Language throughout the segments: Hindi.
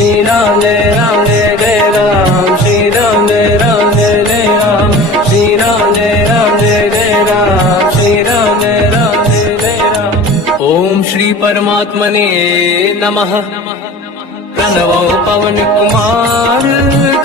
श्री राम जय जय राम, श्री राम जय जय जय राम, श्री राम जय जय राम, श्री राम जय जय राम। ओम श्री परमात्मने नमः। प्रणवो पवन कुमार,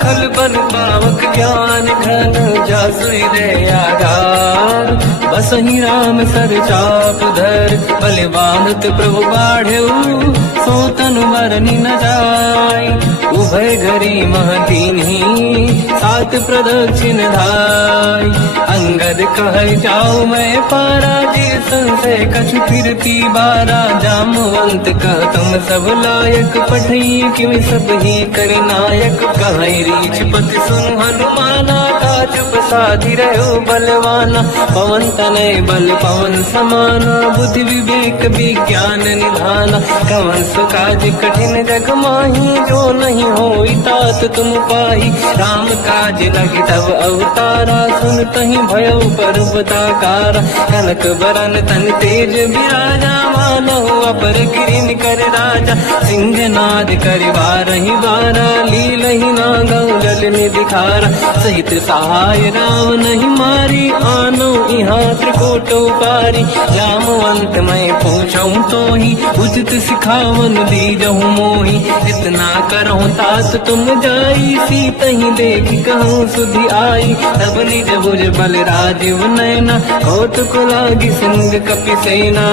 खल बल पावक ज्ञान घन, जासु हृदय आधार। बसहि राम सर चाप धर, बलवानत प्रभु बाढ़ऊ, सो तनु मरनि न जाय। उभय घरी महदीन्ही, सात प्रदक्षिण धाय। अंगद कह जाऊ मैं पारा, जी संशय कछु फिरती बारा। जामवंत कह तुम सब लायक, पठई किम सब ही कर नायक। कहीं रीछ पति सुन हनुमाना, काज प्रसादी रहो बलवाना। पवन तनय बल पवन समाना, बुद्धि विवेक विज्ञान निधाना। कवन सुकाज कठिन जग माही, जो नहीं होई तात तुम पाही। राम काज लगी तब अवतारा, सुन तहि भयो पर्वताकारा। कनक बरन तन तेज बिराजा, मानहु अपर गिरिन कर राजा। सिंहनाद करिवारहि बारा, लीलहि नागौ जल में दिखारा। सहित सहाय राम नहीं मारी, आनो इहाँ त्रिकोटो पारी। जामवंत मैं पूछऊँ तो ही, उचित सिखावन दीजहु मोही। इतना करहु तात तुम जाई, सीतहि देख कहूँ सुधि आई। तब निज भुज बल राजीव नैना, कौतुक लागी सिंह कपिसेना।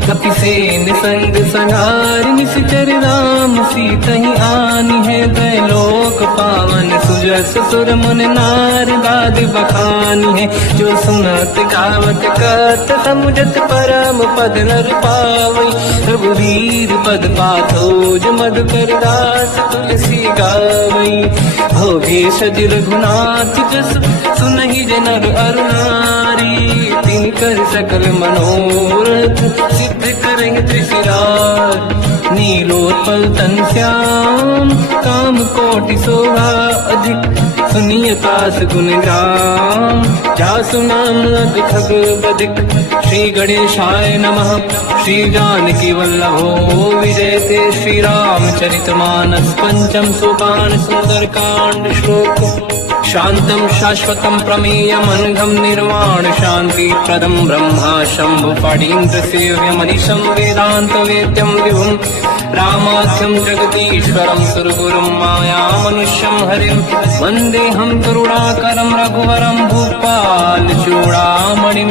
कपिसेन संग संहार, निश्चर राम सीतहि आनी है। त्रैलोक पावन सुजस सुर मुन नार, गाद बखानी है। जो सुनत गावत कहत, समुझत परम पद नर पावई। रघुवीर पद पाथोज मधुकर दास, तुलसी गावई। भोगे सज रघुनाथ जस, सुनहि जनर अरु नारी। तिन कर सकल मनोरथ, सिद्ध करें त्रिशिरार। नीलोत्पल तन श्याम, काम कोटि शोभा अधिक। सुनिय तास गुण ग्राम, जासु नाम अग खग बदिक। श्री गणेशाय नमः। श्री जानकी वल्लभो विजयते, श्री रामचरित मानस। पंचम सोपान सुंदर कांड श्लोक। शांतं शाश्वतं प्रमेयम्, अनघं निर्वाण शांति प्रदं। ब्रह्मा शंभु फणीन्द्र सेव्यमनिशं, वेदांत वेद्यं विभुं। रामाख्यं जगदीश्वरं, सुरगुरुं मायामनुष्यं हरिं। वन्देऽहं करुणाकरं रघुवरं, भूपाल चूडामणिं।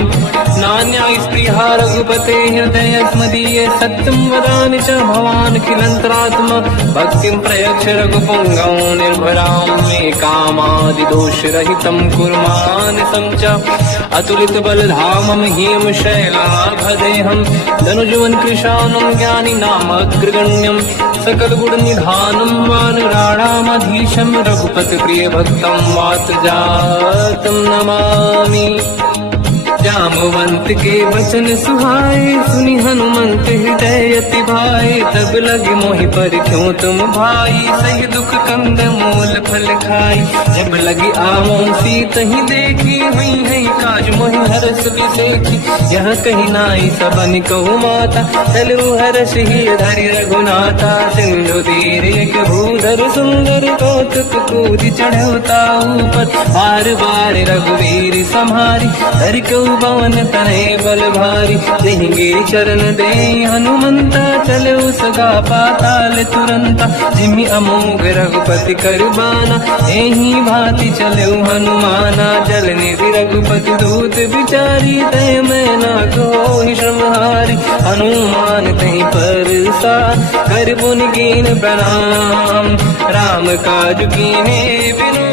नान्या स्पृहा रघुपते हृदयस्मदीये, सत्यं वदामि च भवान् खिलन्तरात्मा। भक्तिं प्रयच्छ रघुपुङ्गं, निर्भरां मे कामादिदोषरहितं कुर्मानसं च। अतुलित बलधामं ह्येम शैलाभदेहं, धनुजवन कृशानं ज्ञानी नाम अग्रगण्यं। सकल गुण निधानं वानराणामधीशं, रघुपति प्रिय भक्तं वातजातं नमामि। जामवंत के वचन सुहाए, सुनि हनुमंत हृदय अति भाए। तब लगे मोहि पर क्यों तुम भाई, सही दुख कंद मूल फल खाई। जब लगी आवों सीतहि देखी, हुई है काज मोहि हरस बिसेखी। यह कही नाई सबन कहु माता, चलु हरष ही धरि रघुनाथा। सिंधु तीर एक भूधर सुंदर, कौतुक कूदि चढ़ौता ऊपर। बार बार रघुवीर सम्हारी, धरि कहु पवन तनय बल भारी। देंगे चरण दे हनुमंता, चले सगा पाताल तुरंता। जिमि अमोघ रघुपति कर बाना, एही भांति चले हनुमाना। जल निधि रघुपति दूत बिचारी, तय मैं ना कोहि श्रमहारी। हनुमान तहि परसा, कर पुनि कीन प्रणाम। राम काज कीन्हे बिनु,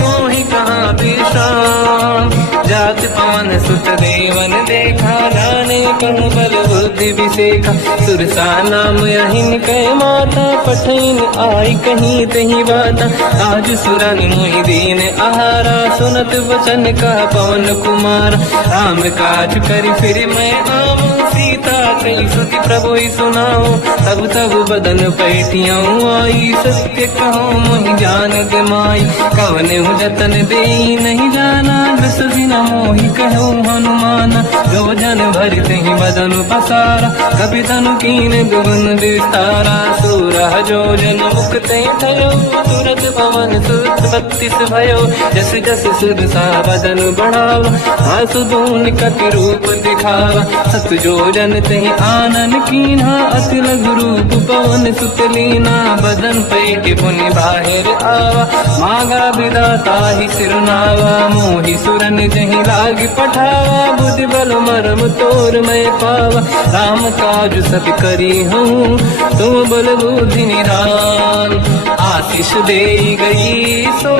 मोहि कहाँ विश्राम। जात पावन सुत देवन देखा, जाने कहूँ बल बुद्धि विसेखा। सुरसा नाम अहिन कै माता, पठैन आई कहीं तही बाता। आज सुरन मोहि दीन आहारा, सुनत वचन का पवन कुमार। राम काज करि फिर मैं आऊँ, सीता कई सुति प्रभु सुनाऊँ। तब तब बदन पैठियाँ आई, सत्य कहो मोहि जान माई। कवन जतन दे नहीं जाना, दस दिन मोहि कहु हनुमान, जो जन भरते ही बदन पसारा, कपि तनु कीन दुगुन विस्तारा। सूरह जो जन मुक्ते थयो, तुरत पवन सुत 32 भयो। जस जस सुरसा बदन बढ़ावा, आसु दून कपि रूप दिखावा। सत जो जन तेहि आनन कीन्हा, अति लघु रूप पवन सुत लीना। बदन पैठ पुनि बाहिर आवा, मांगा विधाता ही सिरनावा। मोहि सुरन जहि लाग पठावा, बुद्धि बल मरम तोर मैं पावा। राम काज सब करी हूँ, तुम बल बुद्धि निधान। आशीष दे गई सो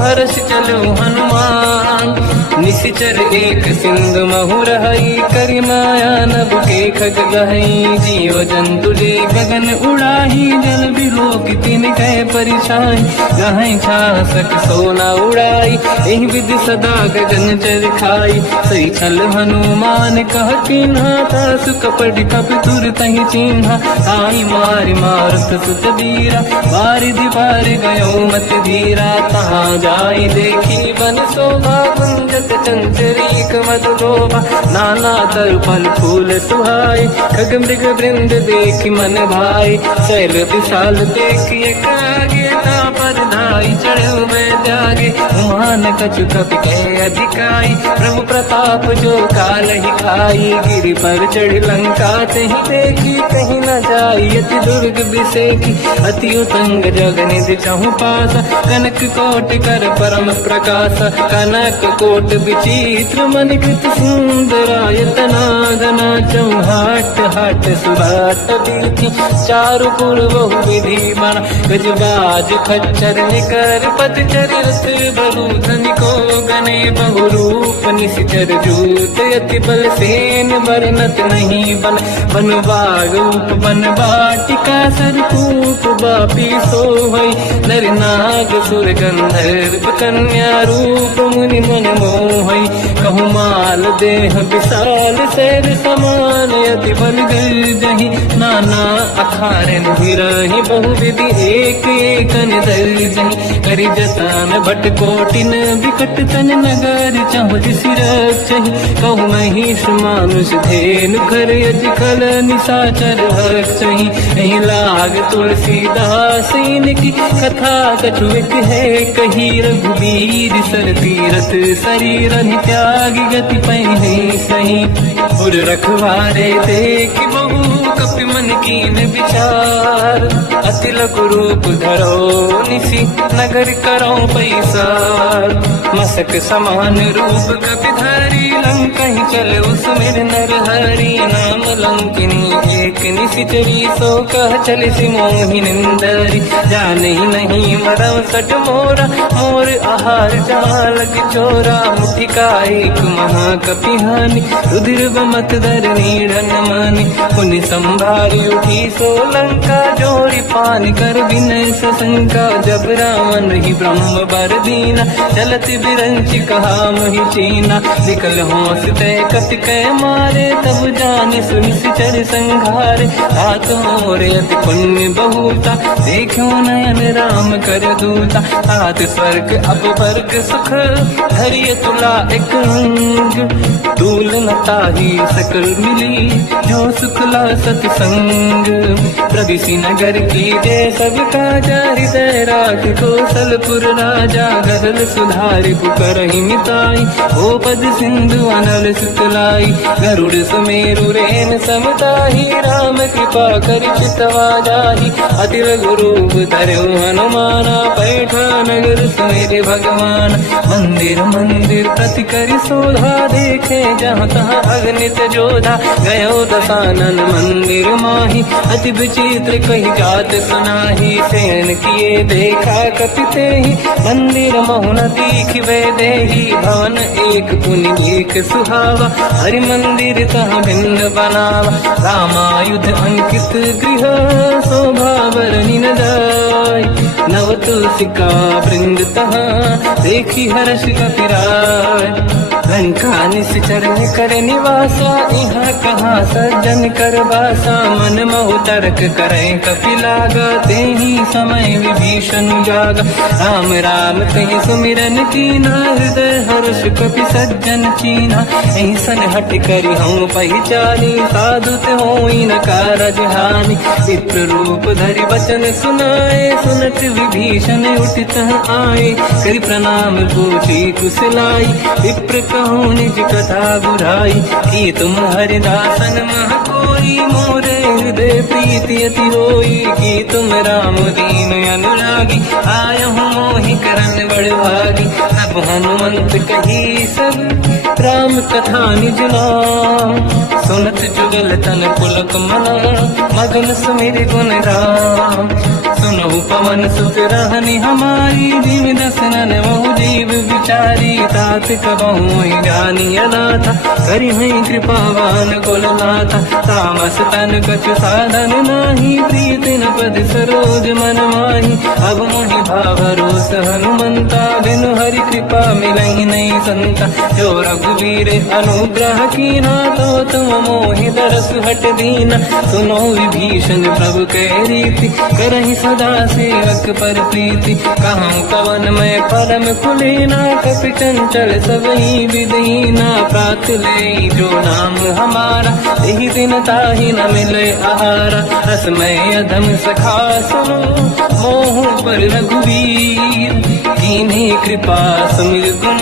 हर्ष चलो हनुमान। निशिचर एक सिंधु महु रहई, करि माया नभ के खग गहई। जीव जंतु ले गगन उड़ाही, जल बिलोक तिन कह परिछाई। गहई छासक सोना उड़ाई, एहि विधि सदा गगन चर खाई। सही छल हनुमान कह कीन्हा, तासु कपट कप तुर तहि चिन्हा। आई मारि मारुत सुत बीरा, बारिधि पार गयो मत धीरा। तहाँ जाई देखी बन शोभा, कुंजत चंचरीक मधु लोभा। नाना तर फल फूल सुहाई, खग मृग वृंद देख मन भाई। शैल विशाल देखिए आगे, ना पर धाई चढ़ो मैं जागे। मान कछु कपि कह अधिकाई, प्रभु प्रताप जो काल ही खाई। गिरि पर चढ़ लंका तहि देखी, कहीं न जाई अति दुर्ग बिसेकी। अति उत्तंग जगनिधि चहु पासा, कनक कोट कर परम प्रकाश। कनक कोट विचित्र मणिकृत सुंदरायतना घना। चौहाट हाट सुभाट दीति, चारु पुर बहु विधि बना। गजबाज खच्चर निकर पतचर रस बहु धनिको गणे। बहु रूप निशिचर जूत, अति बल सेन वर्णत नहीं बन। बन बाग रूप बन बाटिका, सरकूप बापी सोहई। नर नाग सुर गंधर्व कन्या, रूप मुनि मन मोहई। कहु माल देह विशाल, शैल समान अति बल गर्जहि। नाना अखारन भिरहि, बहु विधि एक एकन दर्जहि। करि जतन भट कोटिन, विकट तन नगर चहु सिरक्षहि। कहु महिष मानुष धेनु, खर अजकल निशाचर हक्षहि। एहि लाग तुलसीदास इनकी, कथा कछु एक है कही। रघुबीर सर तीरथ शरीर त्यागी, गति पहि सही। उर रखवारे देख बहु, कपि मन कीन विचार। अति लघु रूप धरो निशि, नगर करो पैसार। मसक समान रूप कपि धरी, लंकहि चले उसमें नर हरि। नाम लंकिनी एक निशिचरी, सो कह चले सि मोहि निंदरी। जाने नहीं मरम सट मोरा, मोर आहार जालक चोरा। मुठिका एक महाकपि हानि, रुधिर बमत धरनी ढन मानि। पुनि संभारी उठी सो लंका, जोरी पानी कर विनय सशंका। जब रावण ही ब्रह्म बर दीना, चलत बिरंच कहा मोहि चीना। निकल होश तय कपि कह मारे, तब जाने सुनिश्चर संघारे। हाथ मोरे अति पुण्य बहुता, देखो नयन राम कर दूता। हाथ स्वर्ग अब वर्ग सुख, धरिय तुला एक अंग। दूल न ताहि सकल मिली, जो सुखला सतसंग। प्रदिशि नगर की जय सब काजा, हृदय राख कौशलपुर राजा। गरल सुधारि पुकारहि मिताई, ओ पद सिंधु अनल सुतलाई। गरुड़ सुमेरु रेन समताहि, राम कृपा करि चितवा जाहि। अति लघु रूप धरऊ हनुमाना, पैठा नगर सुमेरि भगवान। मंदिर मंदिर प्रति करि शोधा, देखे जहाँ तहाँ अगणित जोधा। गयो दशानन मंदिर माहि, अति विचित्र कही जात सुनाही। शयन किए देखा कपि तेहि, मंदिर महु न दीखिबे देहि। भवन एक पुनि एक सुहावा, हरि मंदिर तहाँ भिन्न बनावा। रामायुध अंकित गृह, शोभा बरनि न जाय। नव तुलसिका वृंद तहाँ, देखी हर्ष कपि राय। लंका निश्चर कर निवासा, यहाँ कहाँ सज्जन कर बासा। मन महु तर्क करें कपिलागा, ते ही समय विभीषण जागा। राम राम कहीं सुमिरन कीना, हृदय हर्ष कपि सज्जन चीना। ऐसन हट करी हम पहचानी, साधु ते होई न कारज हानि। विप्र रूप धरि वचन सुनाए, सुनत विभीषण उठित आए। करि प्रणाम पूछी कुशलाई, विप्र कहूँ निज कथा बुराई। कि तुम हरिदासन मह कोई, मोरे हृदय प्रीति अति होई। कि तुम राम दीन अनुरागी, आयहु मोहि करन बड़ भागी। तब हनुमंत कही सब राम कथा निज नाम। सुनत जुगल तन पुलक मना, मगन सुमिर गुण राम। सुनहु पवन सुत रहनि हमारी, जीव दसनन महु जीव विचारी। तात कबहु जानी अनाथा, करिहै कृपावान कुलनाथा। तामस तन कछु साधन नाही, प्रीत न पद सरोज मन माही। अब मोहि भावरोस हनुमंता, बिनु हरि कृपा मिलहि नहीं संता। जो रघुवीर अनुग्रह कीना, तो तुम मोहि दरस हट दीना। सुनो विभीषण प्रभु के रीति, करहि सदा सेवक पर प्रीति। कहूँ कवन मैं परम कुलीना, कपि चंचल सबहि विदीना। प्रात ले जो नाम हमारा, यही दिन ताहि न मिले आहारा। रसमय अधम सखा सुनो, मोह पर रघुवीर। कीन्ही कृपा सुमिर गुण,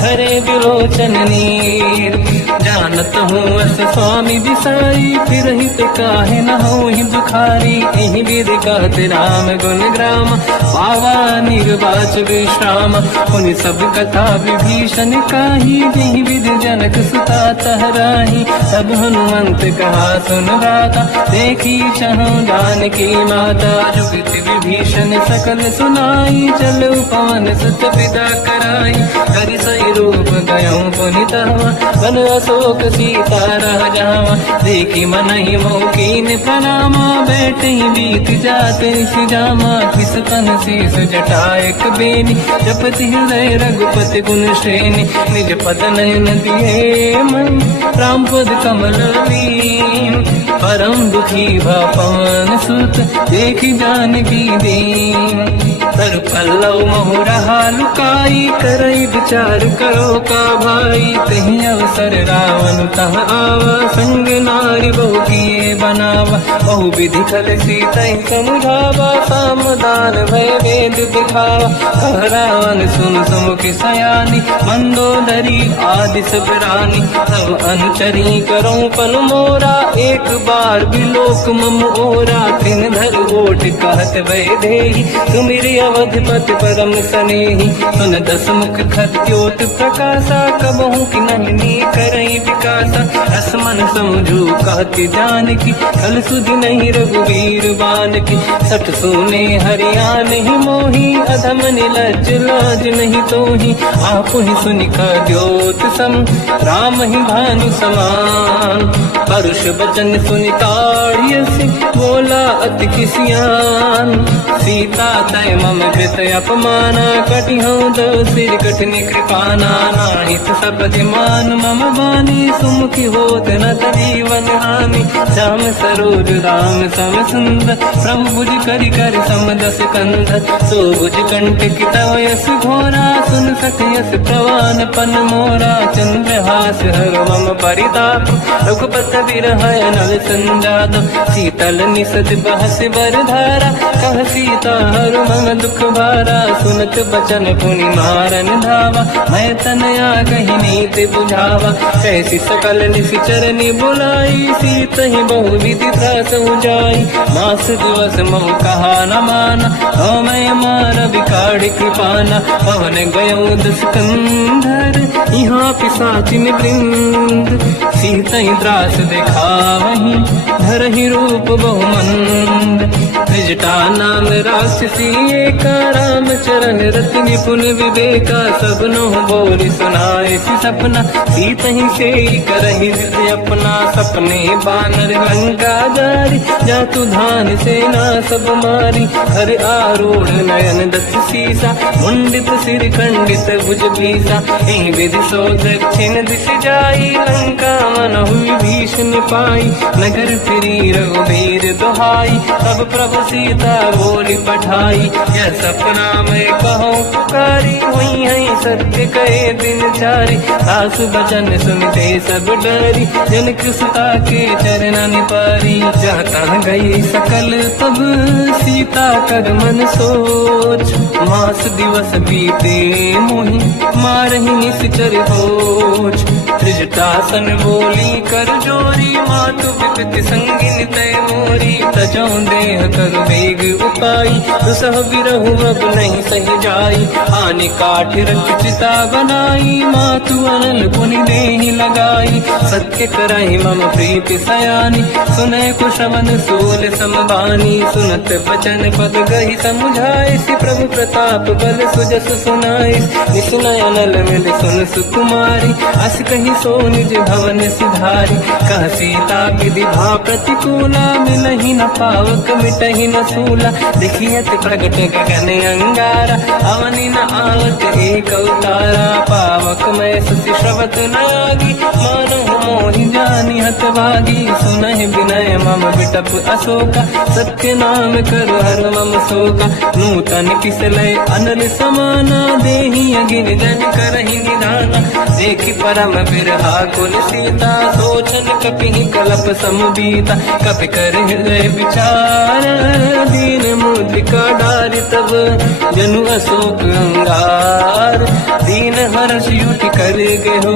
हरे विलोचन नीर। जानत हूँ अस स्वामी दिसाई, फिर हित काहे न होहि दुखारी। एहि विधि कहत राम गुण ग्राम, पावा निर्वाच विश्राम। पुनि सब कथा विभीषण काही, जेहि विधि जनक सुता तहराही। तब हनुमंत कहा सुन गाता, देखी चहु जानकी माता। जुगति विभीषण सकल सुनाई, चलु पवन सुत पिता कराई। करि सही रूप गयऊँ पुनितवा, बन अशोक सीता रह जावा। देखी मनहि मोह कीन प्रणामा, बैठ ही बीत जात ऋषि जामा। किस तन शीस जटायक बेनी, जपति हृदय रघुपति गुण श्रेणी। निज पद नयन दिए मन, राम पद कमल लीन। परम दुखी भा पवन सुत, देखी जानकी दीन। तर पल्लव महु रहा लुकाई, करई विचार करो का भाई। तहि अवसर रावण तह आवा, संग नारी बहु किए बनावा। बहु विधि खल सीतहि समझावा, सामदान भय वेद दिखावा। कह रावण सुन सुमुख सयानी, मंदोदरी आदि सब रानी। सब अनुचरी करो पन मोरा, एक बार बिलोक मम ओरा। तिन धर ओट कहत भय देहि, सुमिरि अवधपति परम सनेहि। सुन दस मुख खद्योत प्रकाशा, कबहु कि नहिनी करई विकासा। असमन समझू कहति जानकी, कल सुधि नहीं रघुवीर बानकी। सठ सुने हरियाण ही मोही, अधम निलज्ज लाज नहीं तोही। आप ही सुनि खद्योत सम, राम ही भानु समान। परुष बचन सुनि ताड़ियसि, बोला अति किसियान। सीता तय मम कृत अपमाना, कटिहऊँ दो सिर कठिन कृपाना। नाहित सपदि मान मम बानी, सुमुखी होत न जीवन हानि। श्याम सरोज राम सम सुंदर, प्रभु भुज करि कर समदस कंध। सो भुज कंटक तव यस घोरा, सुन सक यस प्रवान पन मोरा। चंद्रहास हर मम परिताप, रघुपत बिरह नल संजात। शीतल निसत बहस बरधारा, कह सीता हर मम दुख भारा। सुनत बचन पुनि मारन धावा, मैं तनया कही नीति बुझावा। कैसी सकल निश्चरनि बुलाई, सीतहि बहु विधि त्रास जाई। मास दिवस मोह कहा न माना, तो मैं मार बिकाड़ कृपाना। पवन गयो दस कंधर, यहाँ पिशाचिन वृंद। सीतहि त्रास दिखावहीं, धरहि रूप बहुमंद। त्रिजटा नाम राक्षसी एका, राम चरण रति निपुण विवेका, सबनो बोल सुनाए सी सपना, सीत ही से करहि जिद अपना, सपने बानर लंका जारी, जातु धान सेना सब मारी, हर आरूढ़ नयन दस सीसा, मुंडित सिर खंडित भुज बीसा, एहि विधि सो दक्षिण दिश जाई, लंका मन हुई भीषण पाई, नगर फिरी रघुबीर दुहाई, तब प्रभु सीता बोली पठाई, यह सपना मैं कहूँ पुकारी, हुई है सत्य कहे दिन चारी, सासु बचन सुनते सब डरी, जनक सुता के चरण पारी, जहाँ तहाँ गई सकल तब सीता कर मन सोच, मास दिवस बीते मोहि मारहि निश्चर होच, त्रिजटासन बोली कर जोरी, मातु विपति संगिन तय मोरी, तजो देह कर वेग उपाई, दुसह बिरहु अब नहीं सही जाई, आने काठ रख चिता बनाई, मातु अनल पुनि देहि लगाई, सत्य कराई मम प्रीति सयानी, सुनय कुशवन सूल समबानी, सुनत बचन पद गहि समुझाए, सि प्रभु प्रताप बल सुजस सुनाई, निसुनय अनल मिल सुन सुकुमारी, अस कहि सो निज भवन सिधारी, कह सीता विधि भा प्रतिकूला, मिलहि न पावक मिटहि न सूला, देखियत प्रगट गगन अंगारा, अवनि न आवत एक अवतारा, पावक मैं सुसि श्रवत न आगी, मानहु मोहि जानि हत भागी, सुनहि विनय मम विटप अशोका, सत्य नाम करु हर मम शोका, नूतन किसलय अनल समाना, देहि अगिन जन करहि निधाना, देखि परम बिरहा कुल सीता, सोचन कपिहि कलप समबीता, कपि कर हृदय विचार, दीन मुद्रिका डारि तब जनु अशोक अंगार, दीन हर्ष युति कर गेहु,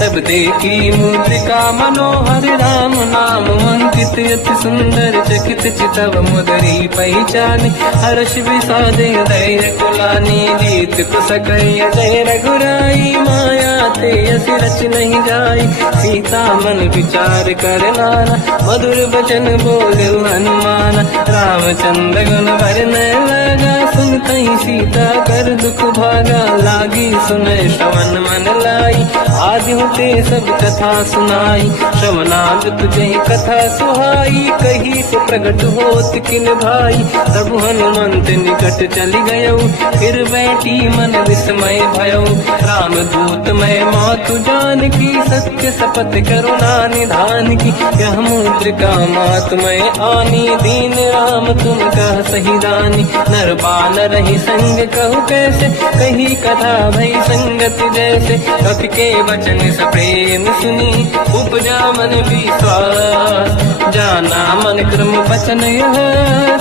तब देखी मुद्रिका मनोहर, राम नाम अंकित अति सुंदर, चकित चितव मुदरी पहचानी, हर्ष विषादे धैर्य कुलानी, जीत कुसकय जय रघुराई, माया ते अस रच नहीं जाई, सीता मन विचार कर नाना, मधुर बचन बोले हनुमान, रामचंद्र गुण वरनय लगा, सुनतहि सीता कर दुख भागा, लागी सुनय श्रवण मन लाई, आदि होते सब कथा सुनाई, श्रवणाद तुझे कथा सुहाई, कही से प्रगट होत किन भाई, तब हनुमंत निकट चली गयो, फिर बैठी मन विस्मय भयो, राम दूत मैं मातु जान की, सत्य शपथ करुणा निधान की, यह मुद्रिका मात मैं आनी, दीन राम तुम कह सही दानी, नर बानर ही संग कहु कैसे, कही कथा भई संगत जैसे, कपि के वचन सप्रेम सुनी, उपजा मन विश्वास, जाना मन क्रम वचन यह,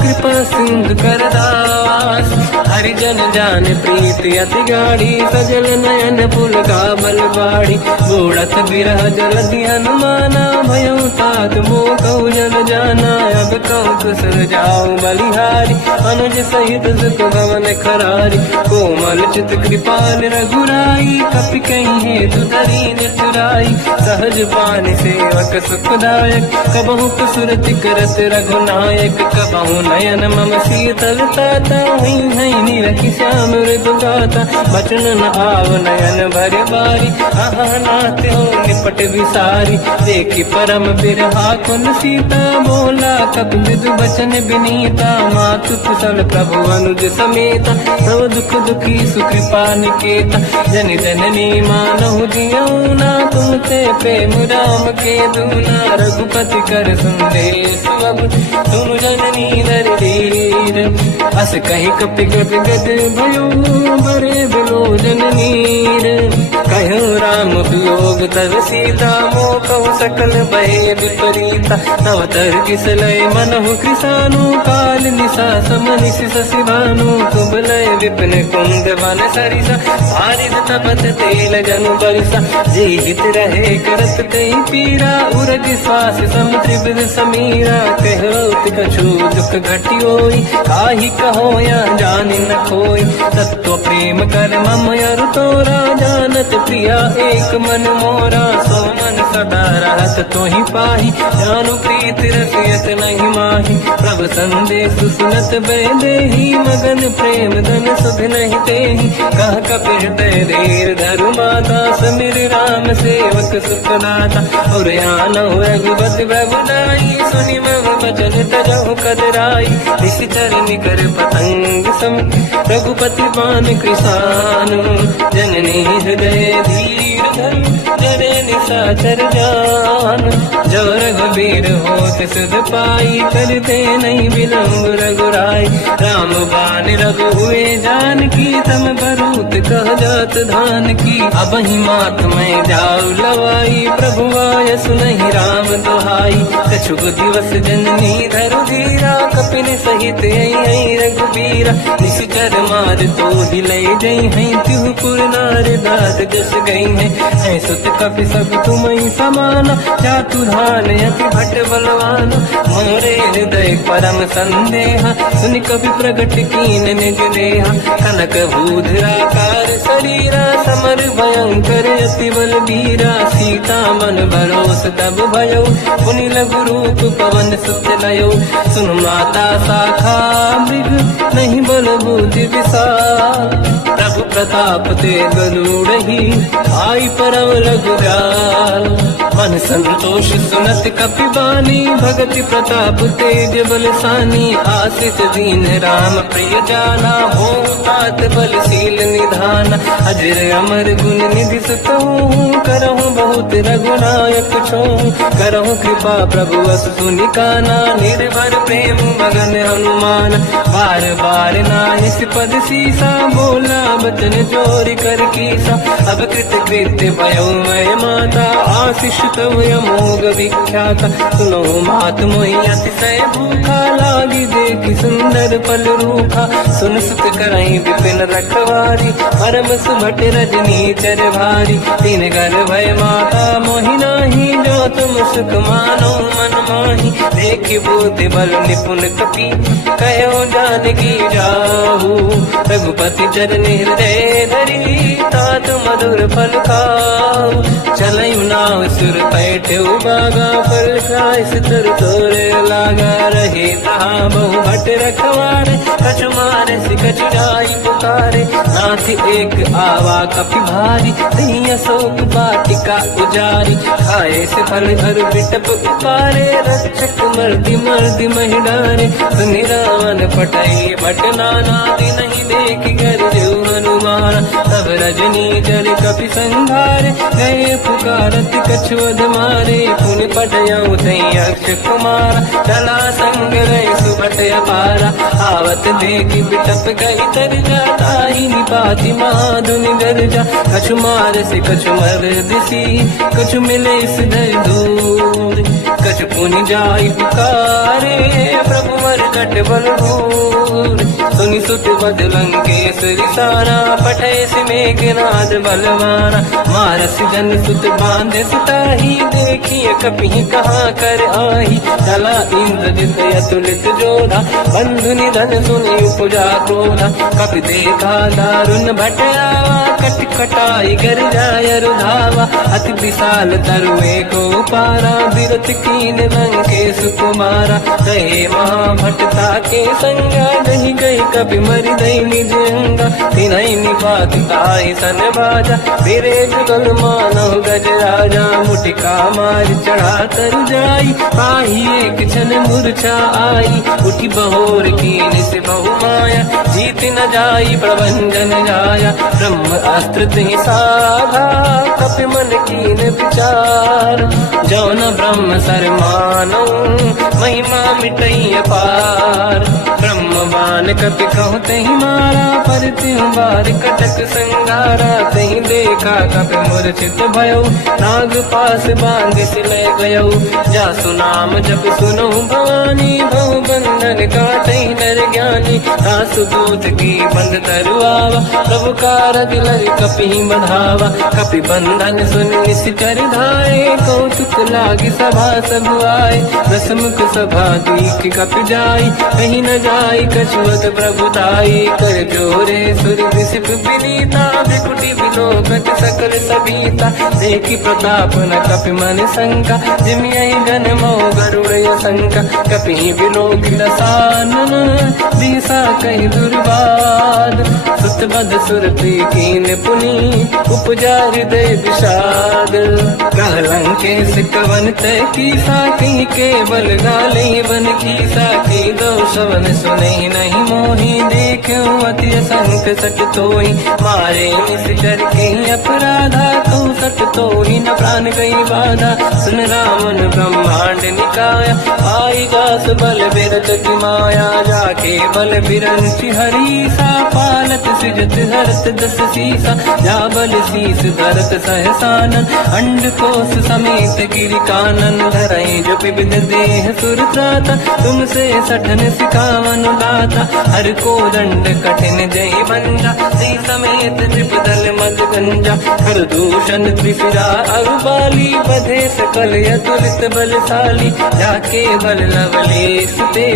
कृपा सिंधु कर दास, हरिजन जान प्रीति अति गाढ़ी, सजल नयन पुल का बल बाड़ी, बूढ़त बिरह जल हनुमाना, भयो तात मोह कहु जल जाना, अब कहु कुशल जाओ बलिहारी, अनुज सहित सुख भवन खरारी, कोमल चित कृपाल रघुराई, कपि कहीं हेतु दरीन चुराई, सहज पान सेवक सुखदायक, कबहु कुसुरति करत रघुनायक, कबहु नयन मम शीतल ताता, हुई है नीरखि श्याम मृदु गाता, बचन न आव नयन भर बारी, आहा नाथ हो निपट विसारी, देखि परम बिरहा कुल सीता, बोला कपि मृदु बचन विनीता, मातु कुशल प्रभु अनुज समेता, सब दुख दुखी सुकृपा निकेता, जन जननी मानहु जियऊ ना, तुम ते प्रेम राम के दूना, रघुपति कर संदेश अब तुम जननी दर धीर, अस कहि कपि गद गद भयो, बरे बिलोचन नीर, कहो राम वियोग तब सीता, मोह कहु सकल भय विपरीता, तव तर किसलय मनहु कृसानु, काल निशा समनिश शशि भानु, कुबलय विपिन कुंद वन सरिसा, हारिद तपत तेल जनु बरसा, जीवित रहे करत कई पीरा, उरग श्वास सम त्रिविध समीरा, कहत कछु दुख घटी होई, काहि कहो या जानि न खोई, तत्व प्रेम कर मम अरु तोरा, जानत प्रिया एक मन मोरा, सो मन सदा रहत तो ही पाही, जानु प्रीत रसियत नहीं माही। प्रभु संदेश सुनत बेदेही, मगन प्रेम धन सुख नहीं तेही। कह कपि हृदय धीर धरु माता, समिर राम सेवक सुख दाता। और आनहु रघुपति प्रभुदाई, सुनि मम बचन तजहु कदराई। निश्चर निकर पतंग सम, रघुपति पान कृसानु। जननी हृदय धीर धरु, जरे निशाचर जान। जो रघुबीर होत सुध पाई, करते नहीं विलम्ब रघुराई। राम बान रघु हुए जानकी, तम भरूत कह जात धान की। अब ही मात में जाऊ लवाई, प्रभु आय सुनहि राम दुहाई। कछुक दिवस जननी धरु धीरा, कपिन सहित आई रघुबीरा। निश्चर मार तो हिलै जई हैं, तिहु पुर नार दात जस गई है। सुत कपि सब तुमहि समाना, जातु धान अति भट बलवाना। मोरे हृदय परम संदेहा, सुनि कपि प्रगट कीन निज देहा। कनक भूधराकार शरीरा, समर भयंकर अति बलबीरा। सीता मन भरोस तब भयो, पुनि लघु रूप पवन सुत लयो। सुन माता शाखा मृग, नहीं बल बुद्धि विशाल। प्रभु प्रताप ते गरुड़हि, आई परम रघुराल। मन संतोष सुनत कपि बानी, भगति प्रताप तेज बलसानी। आशीष दीन राम प्रिय जाना, हो तात बलशील निधान। अजर अमर गुण निधि सुतहु, करहु बहुत रघुनायक छोहु। करहु कृपा प्रभु अस सुनि काना, निर्भर प्रेम मगन हनुमान। बार बार नाहिस पद सीसा, बोला बचन जोरि कर कीसा। अब कृत कृत्य भयो मैं माता, आशीष तव अमोघ विख्याता। सुनो मात मोहि अतिशय भूखा, लागी देखि सुंदर फल रूखा। सुन सुत करहि विपिन रखवारी, परम सुभट रजनी चर भारी। तीन घर भय माता मोहि नाही, जो तुम सुख मानो मन माही। देखि बुद्धि बल निपुण कपि, कहो जानकी जाहू। रघुपति चरण हृदय धरी, तात मधुर फल खाऊ। चलऊ नाव सुर पैठे बागा, फल खाय सितर तोरे लागा। रहे तहाँ बहु भट रखवारे, कछु मारे से कछु जाई पुकारे। नाथ एक आवा कपि भारी, नहीं अशोक वाटिका उजारी। खाए से फल हर बिटप उपारे, रक्षक मर्दि मर्दि महि डारे। सुनि रावण पटई भट नाना, नहीं देख कर देव हनुमान। तब रजनी जल कपि संघारे, गए पुकारत कछुअध मारे। पुन पटयऊ तई अक्ष कुमार, चला संग रहे सुभट अपारा। आवत देखि बिटप गई तर जाता, ही निपाति महाधुनि गरजा। कछु मार से कछु मर दिसी, कछु मिले सिधर दूर। कछु पुनि जाई पुकारे, प्रभु मर कट बल भूर। सुनि सुत बद लंकेश्वरी सारा, पठे से मेघनाद बलवाना। मारस जन सुत बांधे सुताही, देखिए कपि कहाँ कर आही। चला इंद्रजित अतुलित जोधा, बंधु निधन सुनि उपजा क्रोधा। कपि देखा दारुण भट आवा, कट कटाई गर जाय रुधावा। अति विशाल तरुए को पारा, बिरत कीन लंकेश कुमारा। कहे महाभटता के संगा, दही गई कपि मरि दई निज अंगा। तिनहि निपाति ताहि सन बाजा, फिरे जुगल मानव गज राजा। मुटिका मार चढ़ा तर जाई, पाही एक क्षण मूर्छा आई। उठी बहोर कीन से बहु माया, जीत न जाई प्रभंजन जाया। ब्रह्म अस्त्र तिहि साधा, कपि मन कीन विचार। जौन ब्रह्म सर मानो, महिमा मिटई अपार। ब्रह्म बान कपि कहु तहि मारा, पर तिहु बार कटक संगारा। तहि देखा कपि मूर्छित भयो, नाग पास बांध सिलै गयो। जासु नाम जप सुनहु भवानी, भव बंधन काटहि नर ज्ञानी। जाने, दास दूत की बंद तरुआवा, प्रभु कारज लय कपि बढ़ावा। कपि बंधन सुन निश्चर धाये, कौतुक लागी सभा सब आए। दसमुख सभा दीख कपि जाई, कहीं न जाई कछुअत प्रभु ताई। कर जोरे सुर दिसिप विनीता, बिकुटी बिलोकत सकल सबीता। देखी प्रताप न कपि मन शंका, जिमियहि गण मोह गरुड़ शंका। कपि बिलोक दसानन, दिशा कहीं दुर्बाद। सुत बद सुरति कीन पुनी, उपजा हृदय विषाद। कहलंकेश कवन तय कीसा, कहीं केवल गाले बन कीसा। की दो सवन सुने नहीं मोही, देखे अति संत सट तोई। मारे निश्चर कहीं अपराधा, कहूँ सट तोही न प्राण कहीं बाधा। सुन रामन ब्रह्मांड निकाया, आई गास बल बिरत की माया। जाके बल बिरंचि हरीसा, पालत सिजत हरत दस सीसा। जा बल शीस धरत सहसानन, अंड कोश समेत गिरि कानन। धरई जो विविध देह सुर त्राता, तुमसे सठन सिखावन दाता। हर को दंड कठिन जय बंजा, सी समेत त्रिपदल मद गंजा। हर दूषण त्रिशिरा अरुबाली, बधे सकल यतुलित बलशाली। जाके बल लवलेश ते,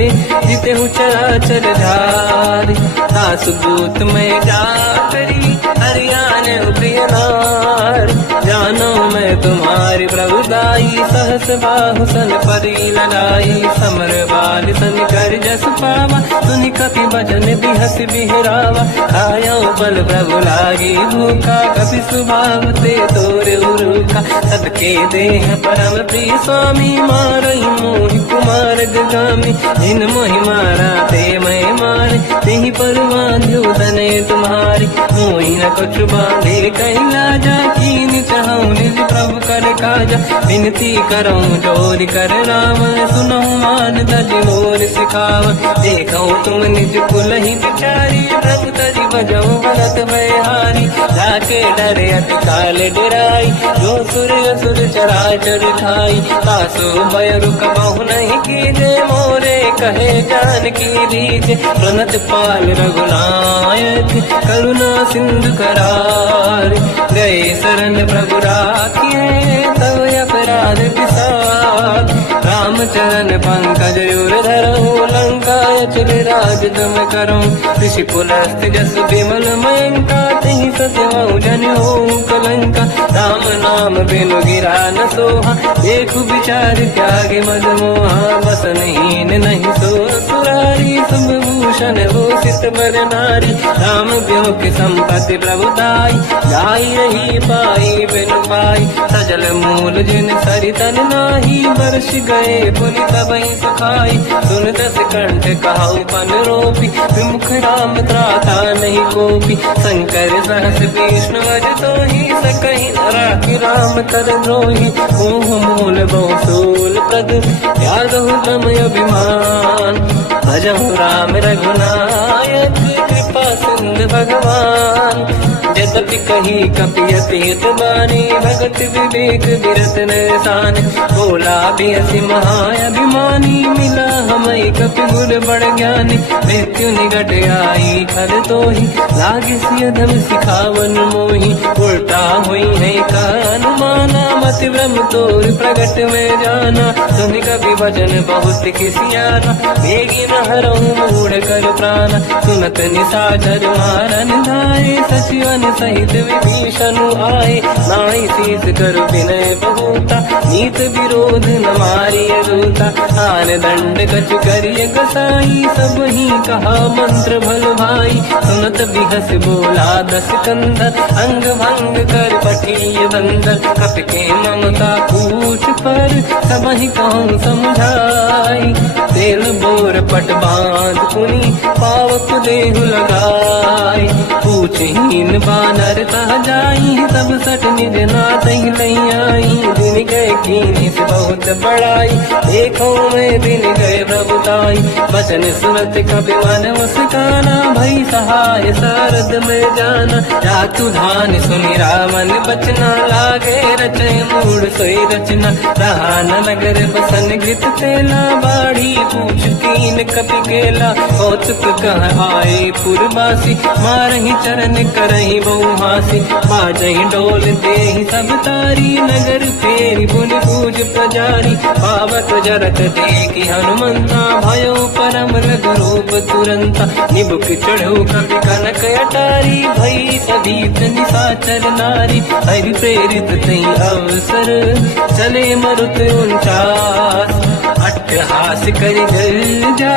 जिते चराचर धारी। दास दूत में जाकरी, हरियाण प्रिय नार। जानो मैं तुम्हारी प्रभुदाई, सहस बाहु सन परी लड़ाई। समर बाल सन कर जस पावा, सुनि कपि भजन बिहस बिहरावा। आयो बल प्रभु लागी भूखा, कपि स्वभाव ते तोरे उरुखा। सबके देह परम प्रिय स्वामी, मारई मोहि कुमार गामी। जिन मोहि मारा ते मैं मारे, तेहि पर बांध्यो तने तुम्हारी। मोहि न कुछ बांधे कैलाजा, कीन चाहूं निज प्रभु कर काजा। विनती करऊं जोर कर राम, सुनऊं मान तज मोर सिखाव। देखऊं तुम निज कुल ही बिचारी, प्रभु तज बजऊं भरत भयहारी। जाके डरे अति काल डराई, जो सुर असुर चराचर खाई। तासु भय रुक बहु नहीं कीजे, मोरे कहे जान की लीजे। प्रणत पाल रघुनायक, करुणा सिंधु करार। गए शरण प्रभु राखिए, तव अपराध विसार। रामचरण पंकज उर धरऊं, लंका अचल राज तुम करूं। ऋषि पुलस्त जस विमल मयंका, तिहि सत्यवं जन होऊं कलंका। राम नाम बिनु गिरा न सोहा, देखु विचार त्यागे मद मोहा। बसनहीन नहीं सो सुरारी, शुभ भूषण भूषित बर नारी। राम ब्योह की संपत्ति प्रभुताई, जाई रही पाई बिनु पाई। सजल मूल जिन सरितन नाही, वर्ष गए पुनि तबहि सुखाई। सुन दस कंठ कहाऊ पन रोपी, विमुख राम त्राता नहीं कोपी। शंकर सहस विष्णु अज तोहि, सकहि न राखि राम कर द्रोही। मोह मूल बहु सूल प्रद, त्यागहु तम अभिमान। भजहु राम रघुनायक, कृपा सिंधु भगवान। यद्यपि कही कपि अतीत बानी, भगत विवेक विरत नैसान। बोला बियसि महाअभिमानी, मिला हमें कपि गुर बड़ ज्ञानी। मृत्यु निकट आई खल तोहि, लागे सियधम सिखावन मोहि। उल्टा हुई है का अनुमाना, मति ब्रह्म तोर प्रगट में जाना। सुनि कपि वचन बहुत किसियाना, बेगी न हरऊं मूढ़ कर प्राण। सुनत निशाचर मारन धाये, सचिवन सहित विभीषण आए। नाई शीस कर विनय बहुता, नीत विरोध न मारिय दूता। आन दंड कछ करिय गसाई, सब ही कहा मंत्र भल भाई। सुनत बिहस बोला दस कंधर, अंग भंग कर पठिय बंदर। कपि के ममता पूछ पर, सब ही कौन समझाई। तेल बोर पट बांध पुनि, पावक देहु लगाई। पूछहीन बानर तह जाई, सब सट निज नाथ ही नहीं आई। दिन गए कीनी से बहुत बड़ाई, देखो मैं दिन गए प्रभुताई। बचन सुनत कपि मन मुस्काना, भई सहाय सारद में जाना। जातु धान सुनि रावण बचना, लागे रचे मूड सोई रचना। रहा न नगर बसन गीत तेला, बाढ़ी पूछ कीन कपि केला। कौतुक कह आए पुरवासी, मारही चरण करही बहु हासी। बाजही डोल देहि सब तारी, नगर फेरी पुन पूज प्रजारी। पावक जरत देखी हनुमंता, भयो परम रघुरूप तुरंता। निबुक चढ़ो कपि कनक अटारी, भई सभीत निशाचर नारी। हरि प्रेरित तई अवसर, चले मरुत 49। अट्टहास करि जल जा,